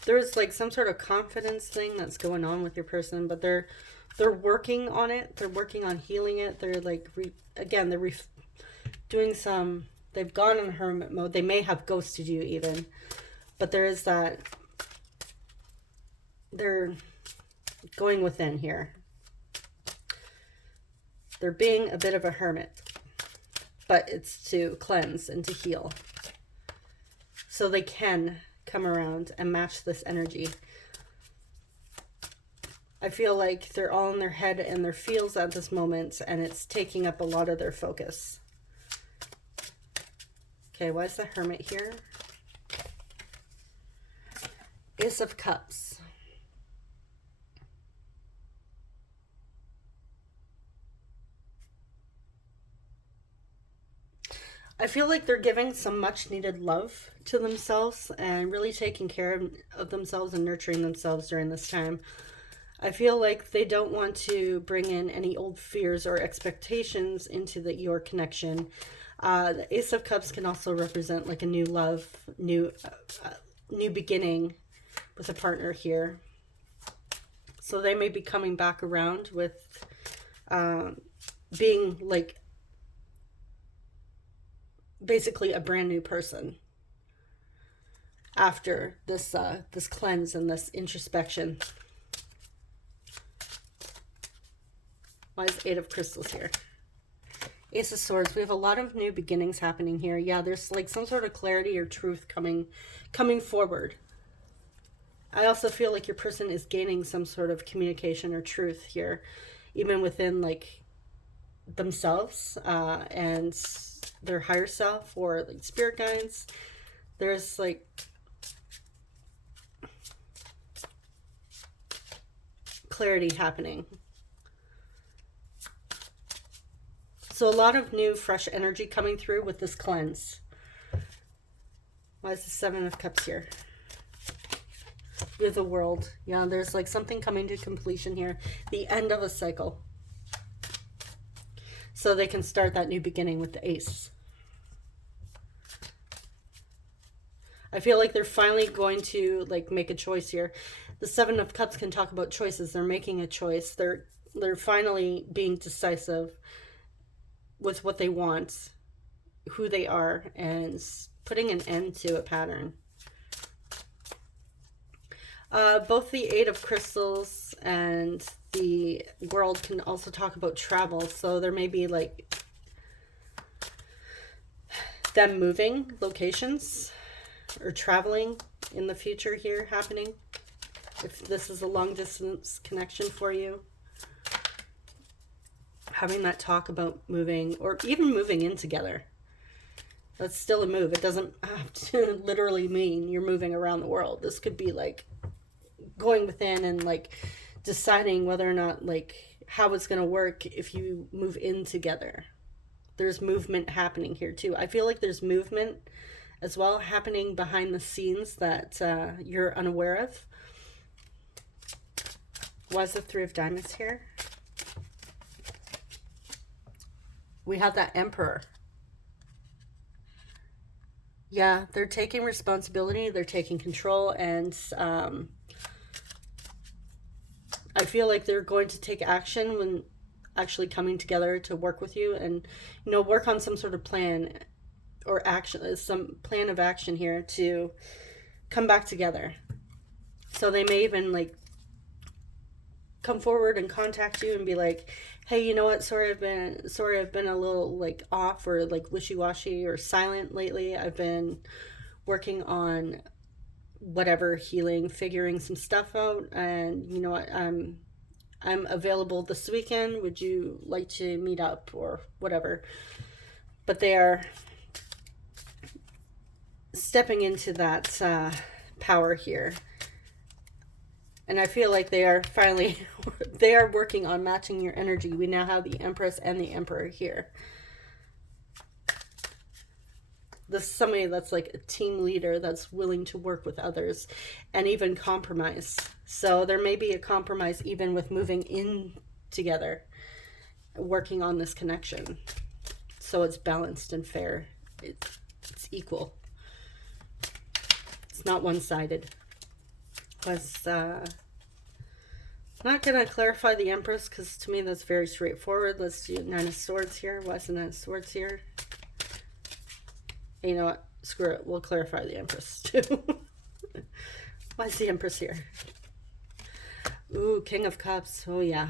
There's like some sort of confidence thing that's going on with your person, but they're working on it. They're working on healing it. They're like doing some. They've gone in hermit mode. They may have ghosted you even, but there is that. They're going within here. They're being a bit of a hermit, but it's to cleanse and to heal. So they can come around and match this energy. I feel like they're all in their head and their feels at this moment, and it's taking up a lot of their focus. Okay, why is the Hermit here? Ace of Cups. I feel like they're giving some much needed love to themselves and really taking care of themselves and nurturing themselves during this time. I feel like they don't want to bring in any old fears or expectations into your connection. The Ace of Cups can also represent like a new love, new beginning with a partner here. So they may be coming back around with being like basically a brand new person after this this cleanse and this introspection. Why is Eight of Crystals here? Ace of Swords. We have a lot of new beginnings happening here. Yeah, there's like some sort of clarity or truth coming forward. I also feel like your person is gaining some sort of communication or truth here, even within like themselves and their higher self or like spirit guides. There's like clarity happening. So a lot of new fresh energy coming through with this cleanse. Why is the Seven of Cups here? You're the world. Yeah, there's like something coming to completion here. The end of a cycle. So they can start that new beginning with the Ace. I feel like they're finally going to like make a choice here. The Seven of Cups can talk about choices. They're making a choice. They're finally being decisive with what they want, who they are, and putting an end to a pattern. Both the Eight of Crystals and the World can also talk about travel. So there may be like them moving locations or traveling in the future here happening. If this is a long distance connection for you, having that talk about moving or even moving in together. That's still a move. It doesn't have to literally mean you're moving around the world. This could be like going within and like deciding whether or not like how it's going to work if you move in together. There's movement happening here too. I feel like there's movement as well happening behind the scenes that you're unaware of. Why is the Three of Diamonds here? We have that Emperor. Yeah, they're taking responsibility, they're taking control, and I feel like they're going to take action when actually coming together to work with you and, you know, work on some sort of plan or action, some plan of action here to come back together. So they may even like come forward and contact you and be like, hey, you know what, sorry I've been a little like off or like wishy-washy or silent lately. I've been working on whatever, healing, figuring some stuff out, and you know what, I'm available this weekend. Would you like to meet up or whatever? But they are stepping into that power here. And I feel like they are finally, they are working on matching your energy. We now have the Empress and the Emperor here. This is somebody that's like a team leader that's willing to work with others and even compromise. So there may be a compromise even with moving in together, working on this connection. So it's balanced and fair. It's equal. It's not one-sided. Not going to clarify the Empress because to me that's very straightforward. Let's do Nine of Swords here. Why is the Nine of Swords here? You know what? Screw it. We'll clarify the Empress too. Why is the Empress here? Ooh, King of Cups. Oh yeah.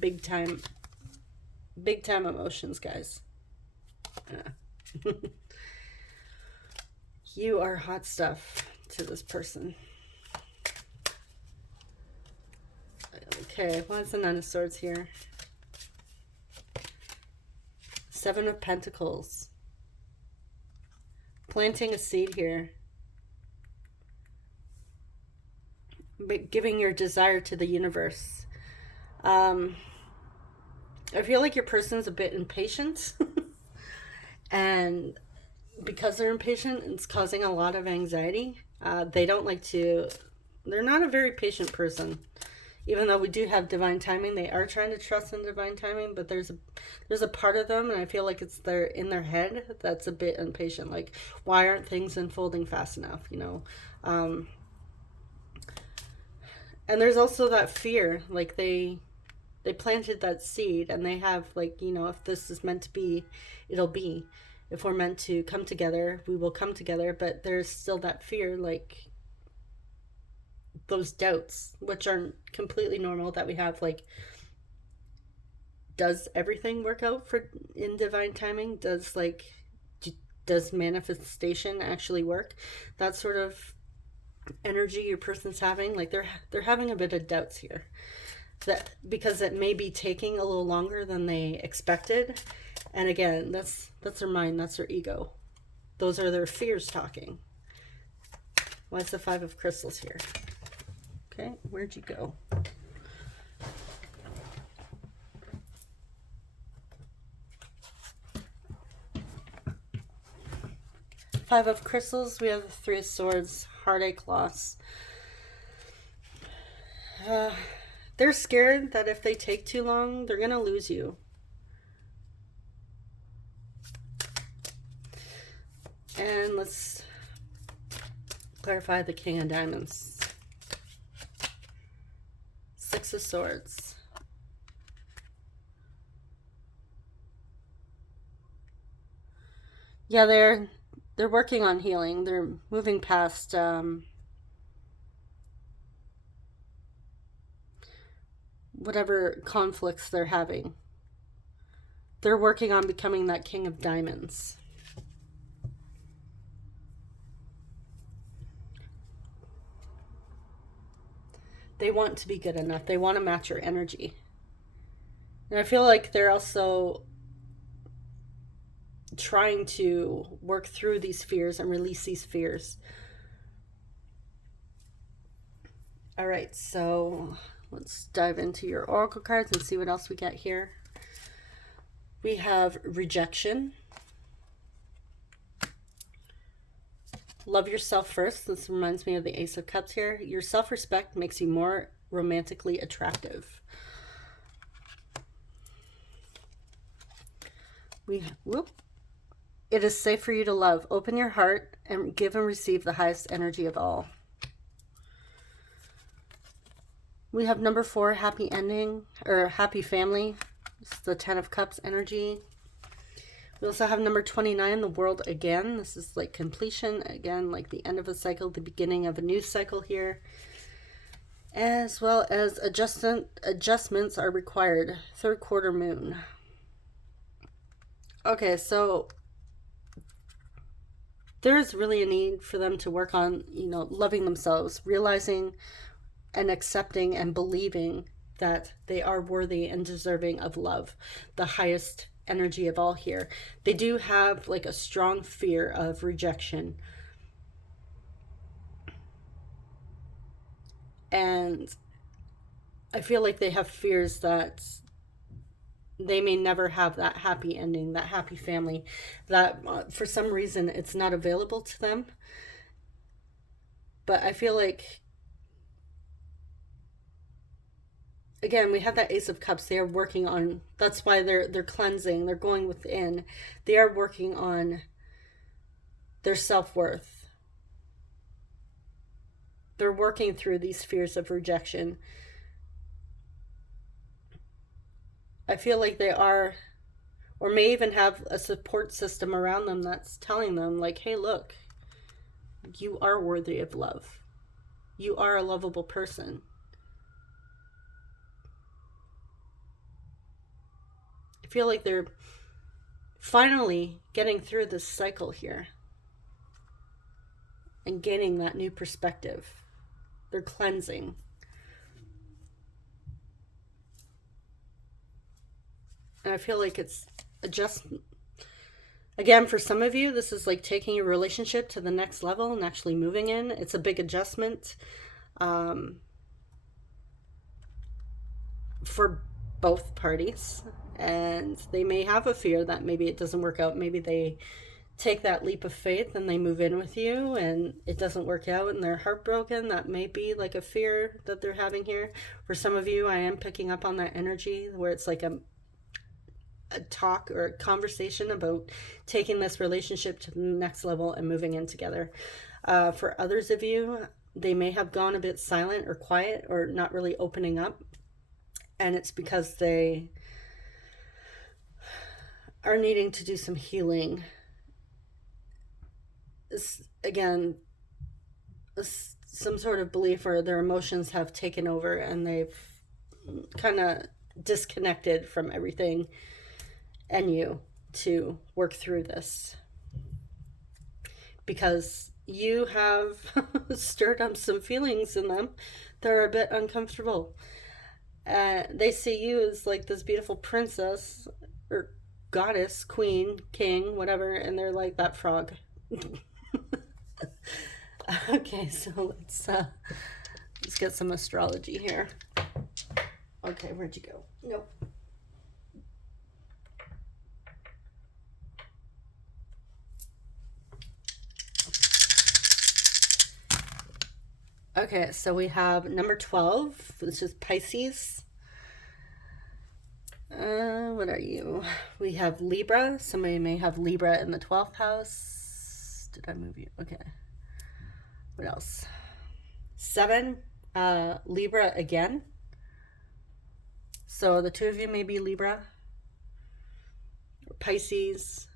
Big time emotions, guys. You are hot stuff to this person. Okay, what's the Nine of Swords here? Seven of Pentacles. Planting a seed here. But giving your desire to the universe. I feel like your person's a bit impatient. And because they're impatient, it's causing a lot of anxiety. They don't like to... They're not a very patient person. Even though we do have divine timing, they are trying to trust in divine timing, but there's a part of them, and I feel like it's in their head that's a bit impatient. Like, why aren't things unfolding fast enough, you know? And there's also that fear, like they planted that seed, and they have, like, you know, if this is meant to be, it'll be. If we're meant to come together, we will come together, but there's still that fear, like, those doubts, which are completely normal that we have, like, does everything work out in divine timing? Does manifestation actually work? That sort of energy your person's having, like they're having a bit of doubts here, that because it may be taking a little longer than they expected. And again, that's their mind, that's their ego. Those are their fears talking. Why is the Five of Crystals here? Okay, where'd you go? Five of Crystals, we have the Three of Swords, heartache, loss. Uh, they're scared that if they take too long, they're going to lose you. And let's clarify the King of Diamonds. Six of Swords. Yeah, they're working on healing. They're moving past whatever conflicts they're having. They're working on becoming that King of Diamonds. They want to be good enough. They want to match your energy. And I feel like they're also trying to work through these fears and release these fears. All right, so let's dive into your oracle cards and see what else we get here. We have rejection. Love yourself first. This reminds me of the Ace of Cups here. Your self-respect makes you more romantically attractive. It is safe for you to love. Open your heart and give and receive the highest energy of all. We have number 4, happy ending, or happy family. This is the 10 of Cups energy. We also have number 29, the world again. This is like completion, again, like the end of a cycle, the beginning of a new cycle here. As well as adjustments are required. Third quarter moon. Okay, so there's really a need for them to work on, loving themselves, realizing and accepting and believing that they are worthy and deserving of love, the highest energy of all here. They do have like a strong fear of rejection. And I feel like they have fears that they may never have that happy ending, that happy family, that for some reason it's not available to them. But I feel like, again, we have that Ace of Cups. They are working on, that's why they're cleansing, they're going within. They are working on their self-worth. They're working through these fears of rejection. I feel like they are, or may even have a support system around them that's telling them like, hey, look, you are worthy of love. You are a lovable person. I feel like they're finally getting through this cycle here and gaining that new perspective. They're cleansing. And I feel like it's adjustment. Again, for some of you, this is like taking your relationship to the next level and actually moving in. It's a big adjustment for both parties. And they may have a fear that maybe it doesn't work out. Maybe they take that leap of faith and they move in with you and it doesn't work out and they're heartbroken. That may be like a fear that they're having here. For some of you, I am picking up on that energy where it's like a talk or a conversation about taking this relationship to the next level and moving in together. For others of you, they may have gone a bit silent or quiet or not really opening up. And it's because they are needing to do some healing. Again, some sort of belief or their emotions have taken over and they've kind of disconnected from everything and you to work through this. Because you have stirred up some feelings in them that are a bit uncomfortable. They see you as like this beautiful princess or goddess, queen, king, whatever, and they're like that frog. Okay, so let's get some astrology here. Okay, where'd you go? Nope. Okay, so we have number 12, which is Pisces. What are you? We have Libra. Somebody may have Libra in the 12th house. Did I move you? Okay. What else? 7, Libra again. So the two of you may be Libra or Pisces.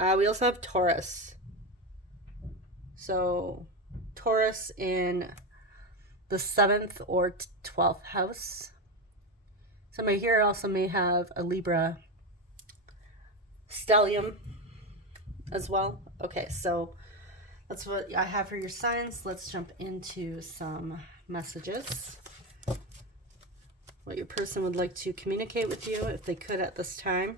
We also have Taurus. So Taurus in the 7th or 12th house. Somebody here also may have a Libra stellium as well. Okay, so that's what I have for your signs. Let's jump into some messages. What your person would like to communicate with you if they could at this time.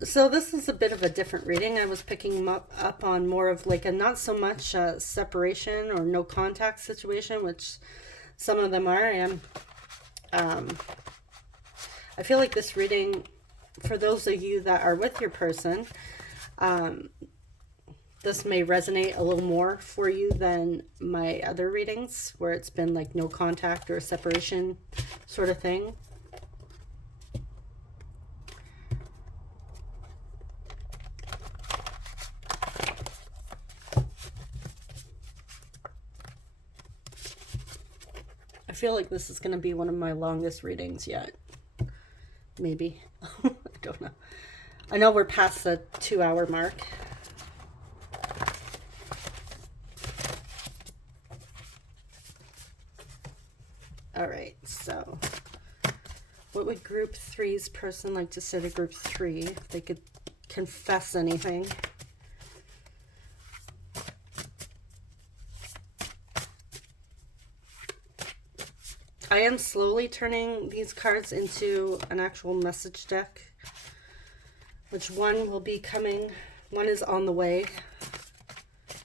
So this is a bit of a different reading. I was picking up on more of like a not so much separation or no contact situation, which some of them are. I feel like this reading, for those of you that are with your person, this may resonate a little more for you than my other readings, where it's been like no contact or separation sort of thing. I feel like this is going to be one of my longest readings yet. Maybe. I don't know. I know we're past the 2-hour mark. All right, so what would group 3's person like to say to group 3 if they could confess anything? I am slowly turning these cards into an actual message deck, which one will be coming. One is on the way.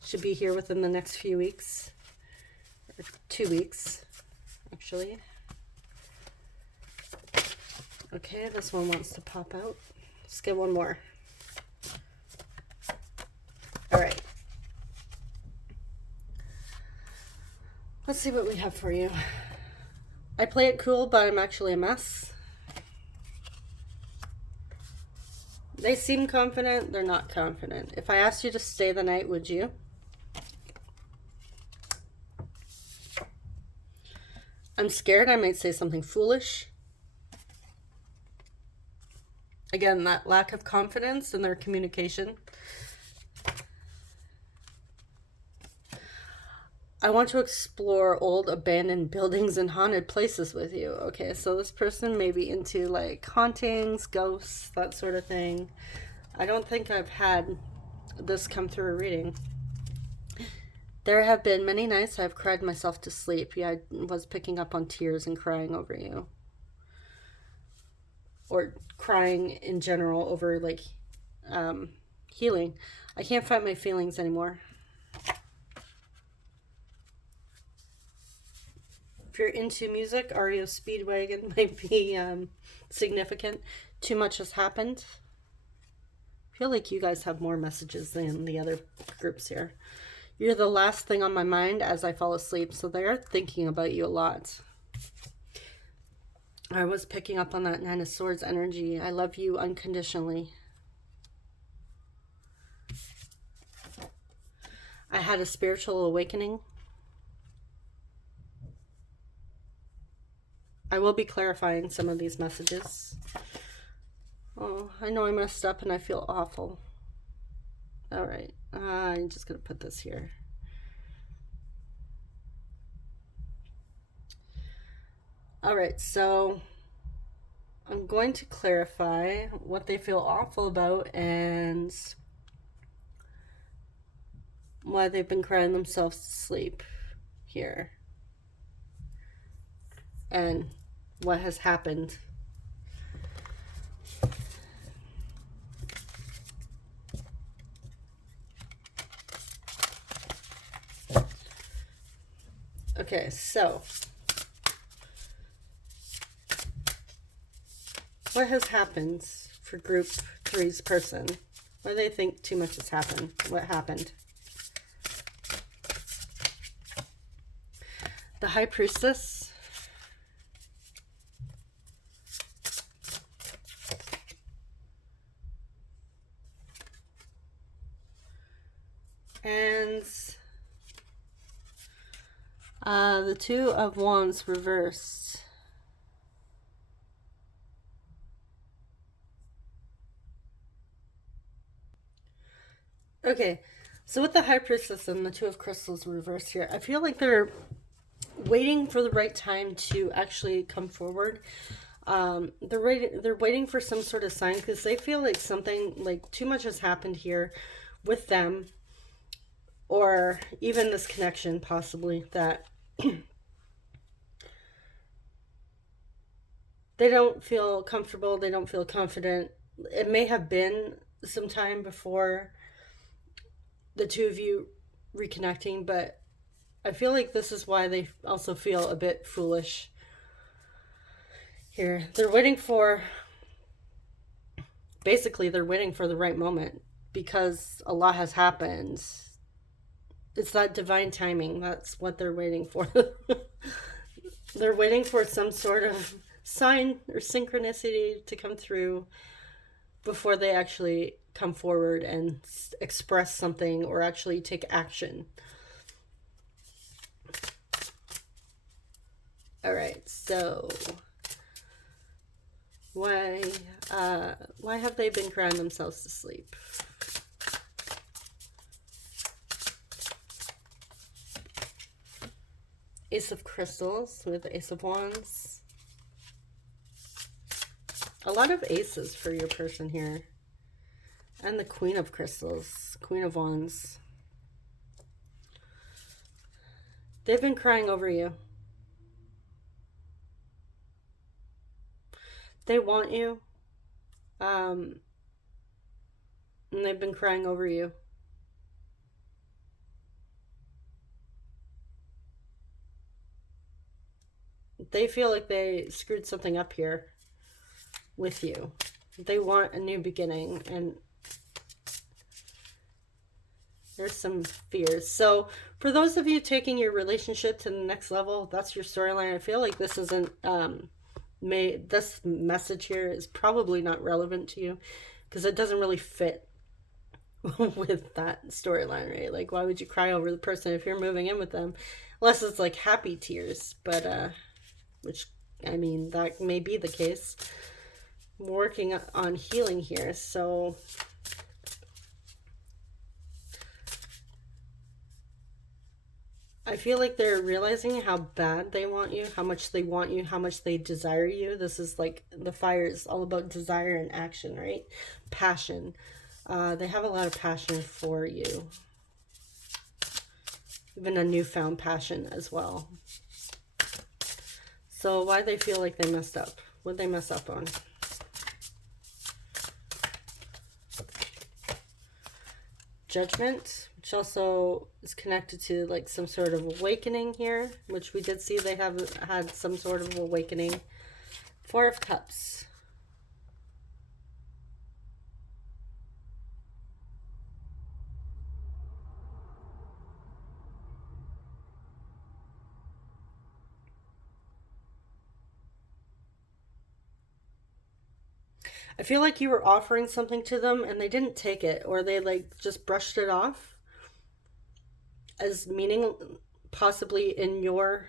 Should be here within the next few weeks, or 2 weeks, actually. Okay, this one wants to pop out. Let's get one more. All right. Let's see what we have for you. I play it cool, but I'm actually a mess. They seem confident, they're not confident. If I asked you to stay the night, would you? I'm scared I might say something foolish. Again, that lack of confidence in their communication. I want to explore old abandoned buildings and haunted places with you. Okay, so this person may be into like hauntings, ghosts, that sort of thing. I don't think I've had this come through a reading. There have been many nights I've cried myself to sleep. Yeah, I was picking up on tears and crying over you. Or crying in general over like healing. I can't fight my feelings anymore. If you're into music, REO Speedwagon might be significant. Too much has happened. I feel like you guys have more messages than the other groups here. You're the last thing on my mind as I fall asleep, so they're thinking about you a lot. I was picking up on that 9 of Swords energy. I love you unconditionally. I had a spiritual awakening. I will be clarifying some of these messages. Oh, I know I messed up and I feel awful. All right, I'm just going to put this here. All right, so I'm going to clarify what they feel awful about and why they've been crying themselves to sleep here. And what has happened. Okay, so What has happened for group three's person? What do they think too much has happened? What happened? The High Priestess. And the Two of Wands reversed. Okay, so with the High Priestess and the Two of Crystals reversed here, I feel like they're waiting for the right time to actually come forward. They're waiting for some sort of sign because they feel like something, like too much has happened here with them, or even this connection possibly, that they don't feel comfortable, they don't feel confident. It may have been some time before the two of you reconnecting, but I feel like this is why they also feel a bit foolish here. They're waiting for, basically they're waiting for the right moment because a lot has happened. It's that divine timing. That's what they're waiting for. They're waiting for some sort of sign or synchronicity to come through before they actually come forward and express something or actually take action. All right, so why have they been crying themselves to sleep? Ace of Crystals with the Ace of Wands. A lot of aces for your person here. And the Queen of Crystals, Queen of Wands. They've been crying over you. They want you. And they've been crying over you. They feel like they screwed something up here with you. They want a new beginning, and there's some fears. So for those of you taking your relationship to the next level, that's your storyline. I feel like this isn't this message here is probably not relevant to you because it doesn't really fit with that storyline, right? Like, why would you cry over the person if you're moving in with them? Unless it's like happy tears, but which, I mean, that may be the case. I'm working on healing here, so I feel like they're realizing how bad they want you, how much they want you, how much they desire you. This is like the fire is all about desire and action, right? Passion. They have a lot of passion for you. Even a newfound passion as well. So why they feel like they messed up? What'd they mess up on? Judgment, which also is connected to like some sort of awakening here, which we did see they have had some sort of awakening. Four of Cups. I feel like you were offering something to them and they didn't take it, or they like just brushed it off as meaning, possibly in your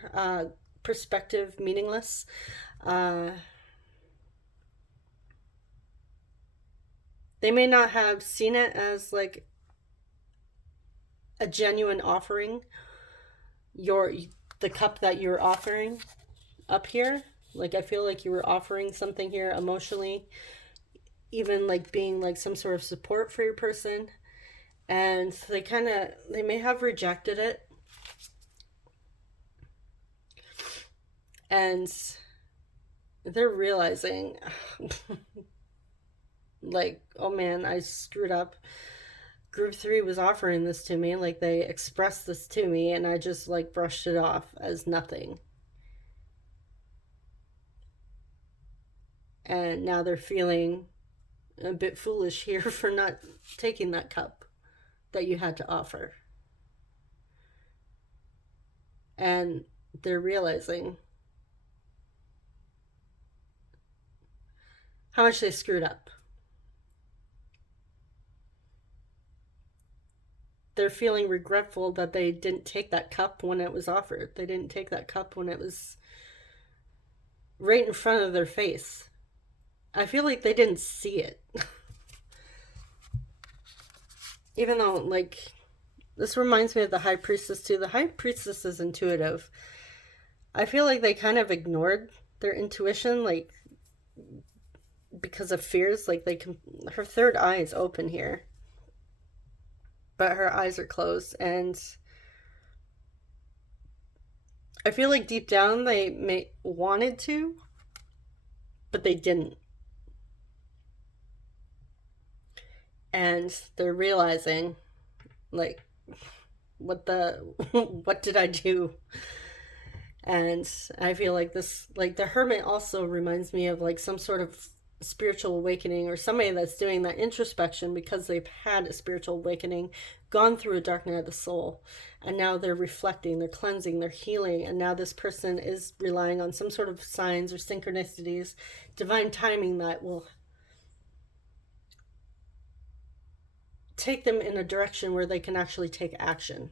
perspective, meaningless. They may not have seen it as like a genuine offering. The cup that you're offering up here, like I feel like you were offering something here emotionally, even like being like some sort of support for your person, and they may have rejected it, and they're realizing like, oh man, I screwed up. Group 3 was offering this to me, like they expressed this to me and I just like brushed it off as nothing. And now they're feeling a bit foolish here for not taking that cup that you had to offer. And they're realizing how much they screwed up. They're feeling regretful that they didn't take that cup when it was offered. They didn't take that cup when it was right in front of their face. I feel like they didn't see it. Even though, like, this reminds me of the High Priestess too. The High Priestess is intuitive. I feel like they kind of ignored their intuition, like, because of fears. Like, her third eye is open here, but her eyes are closed. And I feel like deep down they wanted to, but they didn't. And they're realizing, like, what did I do? And I feel like this, like, the Hermit also reminds me of like some sort of spiritual awakening, or somebody that's doing that introspection because they've had a spiritual awakening, gone through a dark night of the soul, and now they're reflecting, they're cleansing, they're healing. And now this person is relying on some sort of signs or synchronicities, divine timing that will take them in a direction where they can actually take action.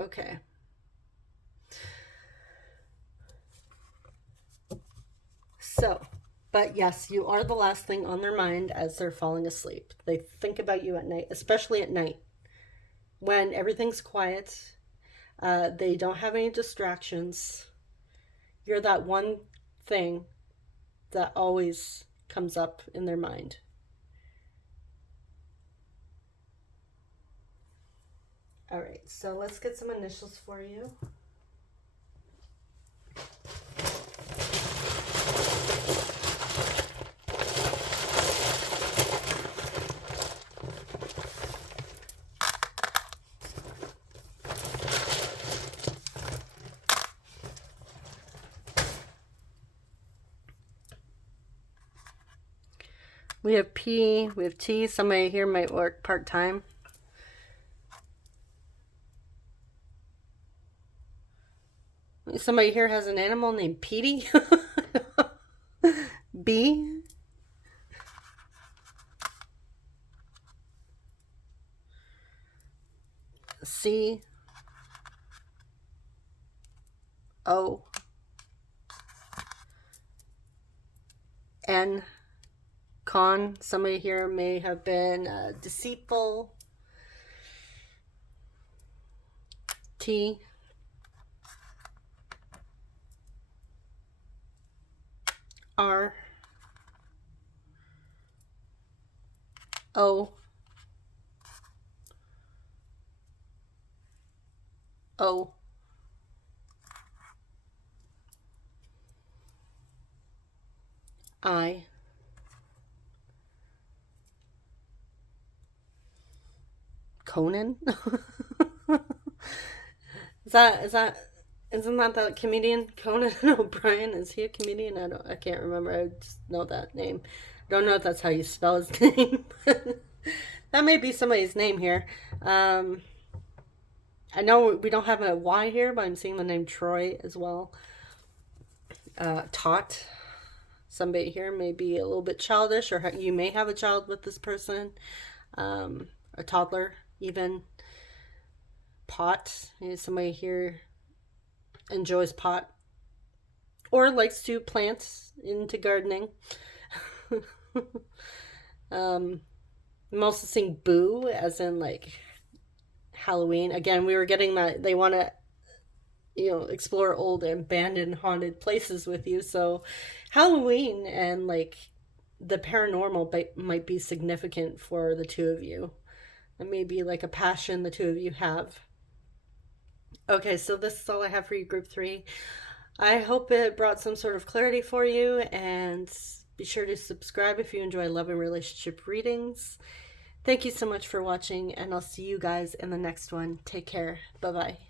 Okay. So, but yes, you are the last thing on their mind as they're falling asleep. They think about you at night, especially at night when everything's quiet. They don't have any distractions. You're that one thing that always comes up in their mind. All right, so let's get some initials for you. We have P, we have T. Somebody here might work part-time. Somebody here has an animal named Petey. B. C. O. N. Con. Somebody here may have been deceitful. T. R. O. O. I. Conan? Isn't that the comedian Conan O'Brien? Is he a comedian? I can't remember. I just know that name. I don't know if that's how you spell his name. That may be somebody's name here. I know we don't have a Y here, but I'm seeing the name Troy as well. Tot. Somebody here may be a little bit childish, or you may have a child with this person. A toddler, even. Pot. Somebody here enjoys pot or likes to plant into gardening. I'm also seeing boo as in like Halloween. Again, we were getting that they want to explore old abandoned haunted places with you. So Halloween and like the paranormal might be significant for the two of you. It may be like a passion the two of you have. Okay, so this is all I have for you, Group 3. I hope it brought some sort of clarity for you, and be sure to subscribe if you enjoy love and relationship readings. Thank you so much for watching, and I'll see you guys in the next one. Take care. Bye-bye.